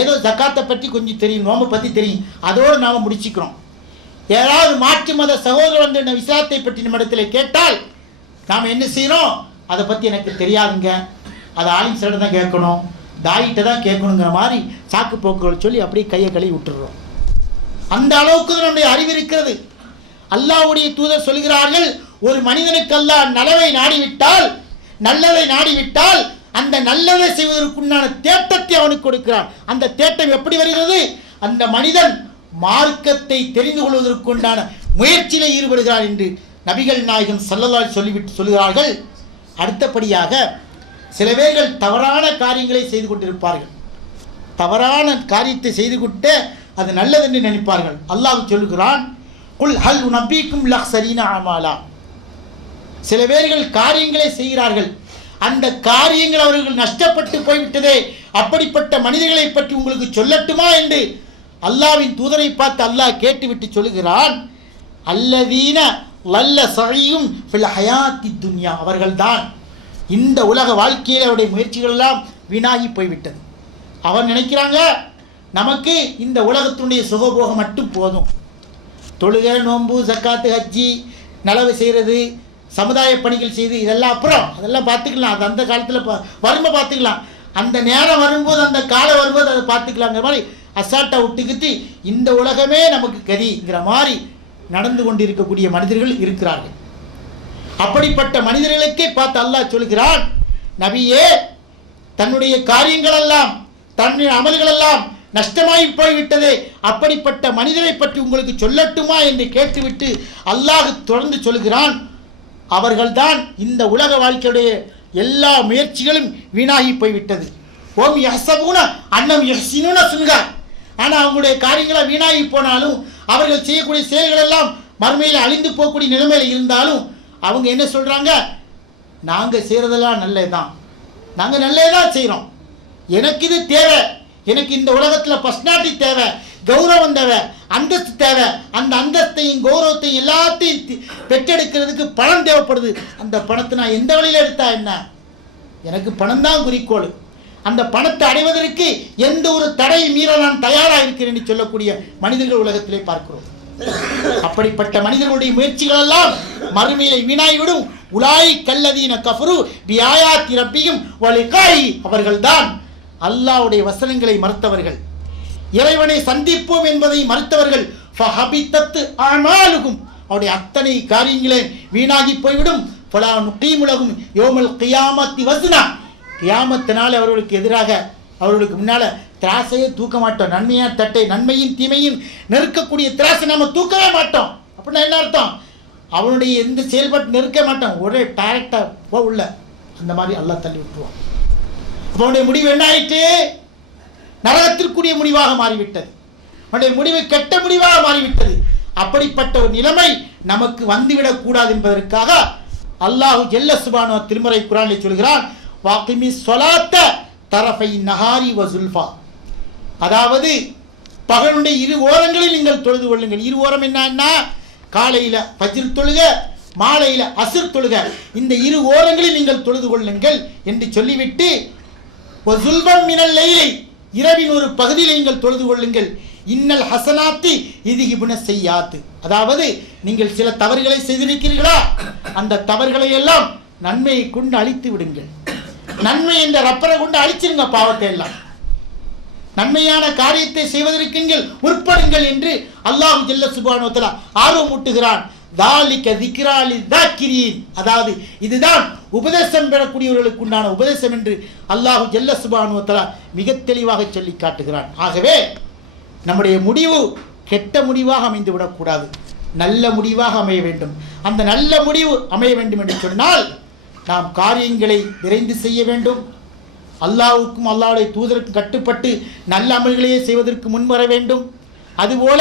ஏதோ ஜக்காத்தை பற்றி கொஞ்சம் தெரியும், நோம்பை பற்றி தெரியும், அதோடு நாம் முடிச்சுக்கிறோம். யாராவது மாற்று மத சகோதரன் விசாரத்தை பற்றி நம்மிடத்தில் கேட்டால் நாம் என்ன செய்கிறோம், அதை பற்றி எனக்கு தெரியாதுங்க, அதை ஆலிம் சார் தான் கேட்கணும், தாயிட்ட தான் கேட்கணுங்கிற மாதிரி சாக்கு போக்குகள் சொல்லி அப்படியே கையை கழுவி விட்டுடுறோம். அந்த அளவுக்கு நம்முடைய அறிவு இருக்கிறது. அல்லாஹ்வுடைய தூதர் சொல்கிறார்கள், ஒரு மனிதனுக்கு அல்லாஹ் நலவை நாடிவிட்டால், நல்லதை நாடிவிட்டால் அந்த நல்லதை செய்வதற்குண்டான தேட்டத்தை அவனுக்கு கொடுக்கிறான். அந்த தேட்டம் எப்படி வருகிறது, அந்த மனிதன் மார்க்கத்தை தெரிந்து கொள்வதற்குண்டான முயற்சியில் ஈடுபடுகிறார் என்று நபிகள் நாயகம் ஸல்லல்லாஹு அலைஹி சொல்லிவிட்டு சொல்கிறார்கள். அடுத்தபடியாக சில பேர்கள் தவறான காரியங்களை செய்து கொண்டிருப்பார்கள். தவறான காரியத்தை செய்து கொண்டு அது நல்லது என்று நினைப்பார்கள். அல்லாஹ் சொல்கிறான், குல் ஹல் நபிக்கும் லஹ்சரீன அமாலா, சில பேர்கள் காரியங்களை செய்கிறார்கள், அந்த காரியங்கள் அவர்கள் நஷ்டப்பட்டு போய்விட்டதே, அப்படிப்பட்ட மனிதர்களை பற்றி உங்களுக்கு சொல்லட்டுமா என்று அல்லாஹ்வின் தூதரை பார்த்து அல்லாஹ் கேட்டுவிட்டு சொல்லுகிறான், அல்லதீன லல்ல சழியும் ஃபில் ஹயாத்தி துன்யா, அவர்கள்தான் இந்த உலக வாழ்க்கையில் அவருடைய முயற்சிகள் எல்லாம் வீணாகி போய்விட்டது. அவர் நினைக்கிறாங்க நமக்கு இந்த உலகத்தினுடைய சுகபோகம் மட்டும் போதும், தொழுகை, நோன்பு, ஜக்காத்து, ஹஜ்ஜி, நலவு செய்கிறது, சமுதாய பணிகள் செய்து இதெல்லாம் அப்புறம் அதெல்லாம் பார்த்துக்கலாம், அது அந்த காலத்தில் வறுமை பார்த்துக்கலாம், அந்த நேரம் வரும்போது அந்த காலம் வரும்போது அதை பார்த்துக்கலாங்கிற மாதிரி அசால்ட்டாக விட்டுக்கிட்டு இந்த உலகமே நமக்கு கதிங்கிற மாதிரி நடந்து கொண்டிருக்கக்கூடிய மனிதர்கள் இருக்கிறார்கள். அப்படிப்பட்ட மனிதர்களுக்கே பார்த்து அல்லாஹ் சொல்கிறான், நபியே, தன்னுடைய காரியங்கள் எல்லாம் தன்னுடைய அமல்கள் எல்லாம் நஷ்டமாகி போய்விட்டதே, அப்படிப்பட்ட மனிதரை பற்றி உங்களுக்கு சொல்லட்டுமா என்று கேட்டுவிட்டு அல்லாஹ் தொடர்ந்து சொல்கிறான், அவர்கள்தான் இந்த உலக வாழ்க்கையுடைய எல்லா முயற்சிகளும் வீணாகி போய்விட்டது. ஓம் யஹ்சபூன அன்னம் யஹ்சினூன சுன்கா, ஆனால் அவங்களுடைய காரியங்களை வீணாகி போனாலும் அவர்கள் செய்யக்கூடிய செயல்கள் எல்லாம் மறுமையில் அழிந்து போகக்கூடிய நிலைமையில் இருந்தாலும் அவங்க என்ன சொல்கிறாங்க, நாங்கள் செய்கிறதெல்லாம் நல்லதுதான், நாங்கள் நல்லதுதான் செய்கிறோம், எனக்கு இது தேவை, எனக்கு இந்த உலகத்தில் பர்சனாலிட்டி தேவை, கௌரவம் தேவை, அந்தஸ்து தேவை, அந்த அந்தஸ்தையும் கௌரவத்தையும் எல்லாத்தையும் பெற்றெடுக்கிறதுக்கு பணம் தேவைப்படுது, அந்த பணத்தை நான் எந்த வழியில் எடுத்தா என்ன, எனக்கு பணம் தான் குறிக்கோள், அந்த பணத்தை அடைவதற்கு எந்த ஒரு தடையை மீற நான் தயாராக இருக்கிறேன் என்று சொல்லக்கூடிய மனிதர்கள் உலகத்திலே பார்க்கிறோம். அப்படிப்பட்ட மனிதர்களுடைய முயற்சிகள் எல்லாம் மறுமையை வீணாய்விடும். உலாய் கல்லதீன கஃபரு பிஆயாத்தி ரப்பியும் வலிகாய், அவர்கள்தான் அல்லாஹ்வுடைய வசனங்களை மறுத்தவர்கள், இறைவனை சந்திப்போம் என்பதை மறுத்தவர்கள். ஃபஹபித்தத் அமாலுகும், அவருடைய அத்தனை காரியங்களே வீணாகி போய்விடும். ஃபலா நுகீமுலகும் யௌமல் கியாமத்தி வஸ்னா, கியாமத்தினால் அவர்களுக்கு எதிராக அவர்களுக்கு முன்னால் திராசையே தூக்க மாட்டோம், நன்மையான தட்டை, நன்மையும் தீமையும் நெருக்கக்கூடிய திராசை நம்ம தூக்கவே மாட்டோம். அப்படின்னா என்ன அர்த்தம், அவனுடைய எந்த செயல்பாட்டு நெருக்க மாட்டோம், ஒரே டைரக்டாக உள்ள அந்த மாதிரி அல்லாஹ் தள்ளி விட்டுருவான். அவனுடைய முடிவு என்ன ஆயிட்டு, நரகத்திற்குரிய முடிவாக மாறிவிட்டது, அவனுடைய முடிவு கெட்ட முடிவாக மாறிவிட்டது. அப்படிப்பட்ட ஒரு நிலைமை நமக்கு வந்துவிடக் கூடாது என்பதற்காக அல்லாஹ் ஜல்ல சுப்ஹானஹு திருமறை குர்ஆனில் சொல்கிறான், வாகிமி ஸலாத்த தரஃபை நஹாரி வ ஸுல்ஃபா, அதாவது பகலுடைய இரு ஓரங்களில் நீங்கள் தொழுது கொள்ளுங்கள். இரு ஓரம் என்னன்னா, காலையில் ஃபஜ்ர் தொழுக, மாலையில் அஸ்ர் தொழுக, இந்த இரு ஓரங்களில் நீங்கள் தொழுது கொள்ளுங்கள் என்று சொல்லிவிட்டு வ ஸுல்ஃபம் மினல் லைலி, இரவின் ஒரு பகுதியில் நீங்கள் தொழுது கொள்ளுங்கள். இன்னல் ஹசனாத்தி இதுகிபுன செய்யாத்து, அதாவது நீங்கள் சில தவறுகளை செய்திருக்கிறீர்களா, அந்த தவறுகளை எல்லாம் நன்மையை கொண்டு அழித்து விடுங்கள். நன்மை என்ற ரப்பரை கொண்டு அழிச்சிருங்க பாவத்தை எல்லாம், நன்மையான காரியத்தை செய்வதற்கு நீங்கள் முற்படுங்கள் என்று அல்லாஹ் ஜல்ல சுப்ஹானஹு வ தஆலா ஆர்வமூட்டுகிறான். தாலிக திக்ரா லிதாக்கிரீன், அதாவது இதுதான் உபதேசம் பெறக்கூடியவர்களுக்கு உண்டான உபதேசம் என்று அல்லாஹ் ஜல்ல சுப்ஹானஹு வ தஆலா மிக தெளிவாக சொல்லி காட்டுகிறான். ஆகவே நம்முடைய முடிவு கெட்ட முடிவாக அமைந்து விடக்கூடாது, நல்ல முடிவாக அமைய வேண்டும். அந்த நல்ல முடிவு அமைய வேண்டும் என்று சொன்னால் நாம் காரியங்களை விரைந்து செய்ய வேண்டும். அல்லாஹ்வுக்கும் அல்லாஹ்வுடைய தூதருக்கும் கட்டுப்பட்டு நல்ல அமல்களையே செய்வதற்கு முன்வர வேண்டும். அதுபோல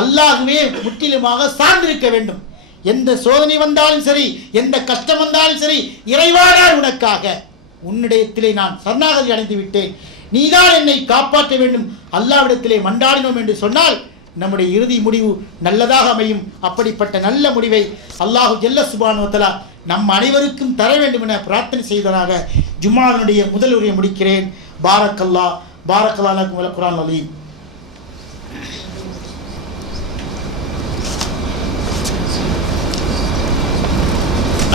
அல்லாஹ்வே முற்றிலுமாக சார்ந்திருக்க வேண்டும். எந்த சோதனை வந்தாலும் சரி, எந்த கஷ்டம் வந்தாலும் சரி, இறைவானா உனக்காக உன்னிடத்திலே நான் சரணாகதி அடைந்து விட்டேன், நீதான் என்னை காப்பாற்ற வேண்டும், அல்லாஹ்விடத்திலே மன்றாடினோம் என்று சொன்னால் நம்முடைய இறுதி முடிவு நல்லதாக அமையும். அப்படிப்பட்ட நல்ல முடிவை அல்லாஹ் ஜல்ல சுப்ஹானஹு வ தஆலா நம் அனைவருக்கும் தர வேண்டும் என பிரார்த்தனை செய்ததாக ஜும்மாவினுடைய முதல் உரையை முடிக்கிறேன். பாரக்கல்லாஹ் லக்கும் வல் குர்ஆன் அலீம்.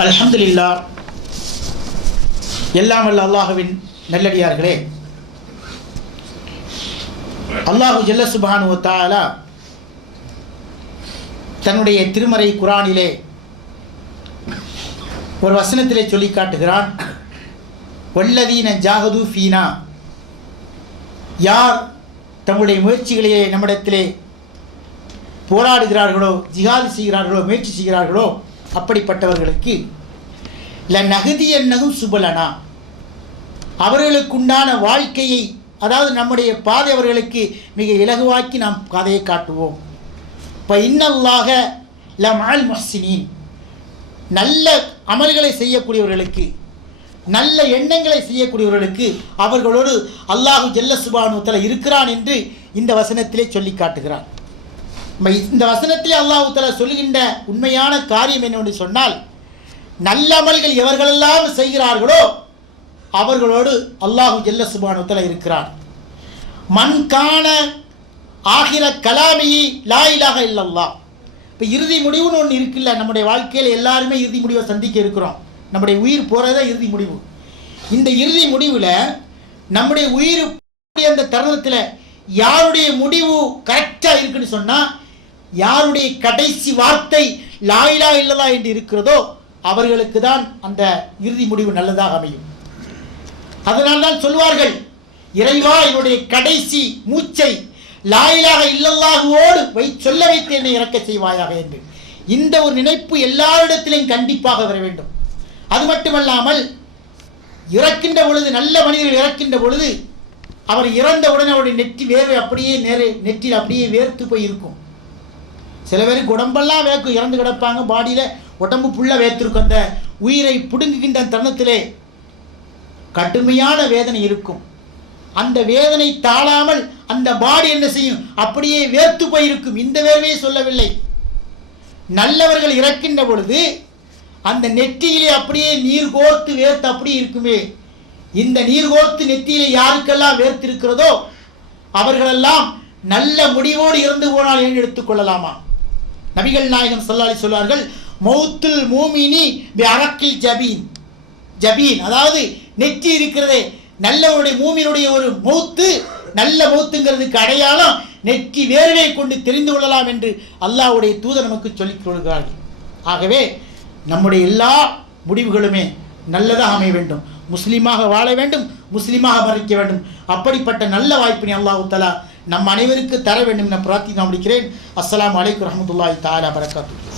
அல்ஹம்துலில்லாஹ், எல்லாம் வல்ல அல்லாஹ்வின் நல்லடியார்களே, அல்லாஹ் ஜல்ல சுப்ஹானஹு வ தஆலா தன்னுடைய திருமறை குர்ஆனிலே ஒரு வசனத்திலே சொல்லி காட்டுகிறான், வல்லதீன ஜாஹது ஃபீனா, யார் தங்களுடைய முயற்சிகளையே நம்மிடத்திலே போராடுகிறார்களோ, ஜிஹாது செய்கிறார்களோ, முயற்சி செய்கிறார்களோ, அப்படிப்பட்டவர்களுக்கு லநஹ்தியன்னஹும் சுபலனா, அவர்களுக்குண்டான வாழ்க்கையை, அதாவது நம்முடைய பாதை அவர்களுக்கு மிக இலகுவாக்கி நாம் பாதையை காட்டுவோம். இப்போ இன்னல்லாஹ லமஅல் முஹ்சினீன், நல்ல அமல்களை செய்யக்கூடியவர்களுக்கு, நல்ல எண்ணங்களை செய்யக்கூடியவர்களுக்கு அவர்களோடு அல்லாஹு ஜல்ல சுப்ஹானஹு வ தஆலா இருக்கிறான் என்று இந்த வசனத்திலே சொல்லி காட்டுகிறான். இந்த வசனத்திலே அல்லாஹு தஆலா சொல்லுகின்ற உண்மையான காரியம் என்னவென்று சொன்னால், நல்ல அமல்கள் எவர்களெல்லாம் செய்கிறார்களோ அவர்களோடு அல்லாஹு ஜல்ல சுப்ஹானஹு வ தஆலா இருக்கிறான். மன் கான ஆகிர கலாமியி லா இலாஹ இல்லல்லாஹ். இப்போ இறுதி முடிவுன்னு ஒன்று இருக்குல்ல, நம்முடைய வாழ்க்கையில் எல்லாருமே இறுதி முடிவை சந்திக்க இருக்கிறோம். நம்முடைய உயிர் போகிறதா இறுதி முடிவு. இந்த இறுதி முடிவில் நம்முடைய உயிர் அந்த தருணத்தில் யாருடைய முடிவு கரெக்டாக இருக்குன்னு சொன்னால், யாருடைய கடைசி வார்த்தை லா இலாஹ இல்லல்லாஹ் என்று இருக்கிறதோ அவர்களுக்கு தான் அந்த இறுதி முடிவு நல்லதாக அமையும். அதனால் தான் சொல்வார்கள், இறைவா என்னுடைய கடைசி மூச்சை லா இலாஹ இல்லல்லாஹுவோடு சொல்ல வைத்து என்னை இறக்க செய்வாயாக என்று. இந்த ஒரு நினைப்பு எல்லாரிடத்திலும் கண்டிப்பாக வர வேண்டும். அது மட்டுமல்லாமல் இறக்கின்ற பொழுது, நல்ல மனிதர்கள் இறக்கின்ற பொழுது அவர் இறந்தவுடன் அவருடைய நெற்றி வேர்வை அப்படியே நெற்றியில் அப்படியே வேர்த்து போய் இருக்கும். சில பேருக்கு உடம்பெல்லாம் வேர்க்கும், இறந்து கிடப்பாங்க, பாடியில் உடம்பு ஃபுல்லாக வேர்த்திருக்கும். அந்த உயிரை பிடுங்குகின்ற தருணத்திலே கடுமையான வேதனை இருக்கும். அந்த வேதனை தாழாமல் அந்த பாடி என்ன செய்யும், அப்படியே வேர்த்து போயிருக்கும். இந்த வேர்வையை சொல்லவில்லை. நல்லவர்கள் இறக்கின்ற பொழுது அந்த நெற்றியிலே அப்படியே நீர் கோர்த்து வேர்த்து அப்படியே இருக்குமே. இந்த நீர் கோர்த்து நெற்றியிலே யாருக்கெல்லாம் வேர்த்து இருக்கிறதோ அவர்களெல்லாம் நல்ல முடிவோடு இறந்து போனால் என்று எடுத்துக்கொள்ளலாமா? நபிகள் நாயகம் ஸல்லல்லாஹு அலைஹி சொல்வார்கள், மௌத்துல் மூமினி பி அரக்கில் ஜபீன். ஜபீன் அதாவது நெற்றி இருக்கிறதே, நல்லவருடைய மூமினுடைய ஒரு மௌத்து, நல்ல மௌத்துங்கிறதுக்கு அடையாளம் நெற்றி வேர்வையை கொண்டு தெரிந்து கொள்ளலாம் என்று அல்லாஹ்வுடைய தூதர் நமக்கு சொல்லிக் கொடுக்கிறார்கள். ஆகவே நம்முடைய எல்லா முடிவுகளுமே நல்லதாக அமைய வேண்டும். முஸ்லீமாக வாழ வேண்டும், முஸ்லீமாக மரணிக்க வேண்டும். அப்படிப்பட்ட நல்ல வாய்ப்பினை அல்லாஹ் தஆலா நம் அனைவருக்கு தர வேண்டும் என பிரார்த்தித்து நான் முடிக்கிறேன். அஸ்ஸலாமு அலைக்கும் வரஹ்மத்துல்லாஹி தஆலா வபரகாத்துஹு.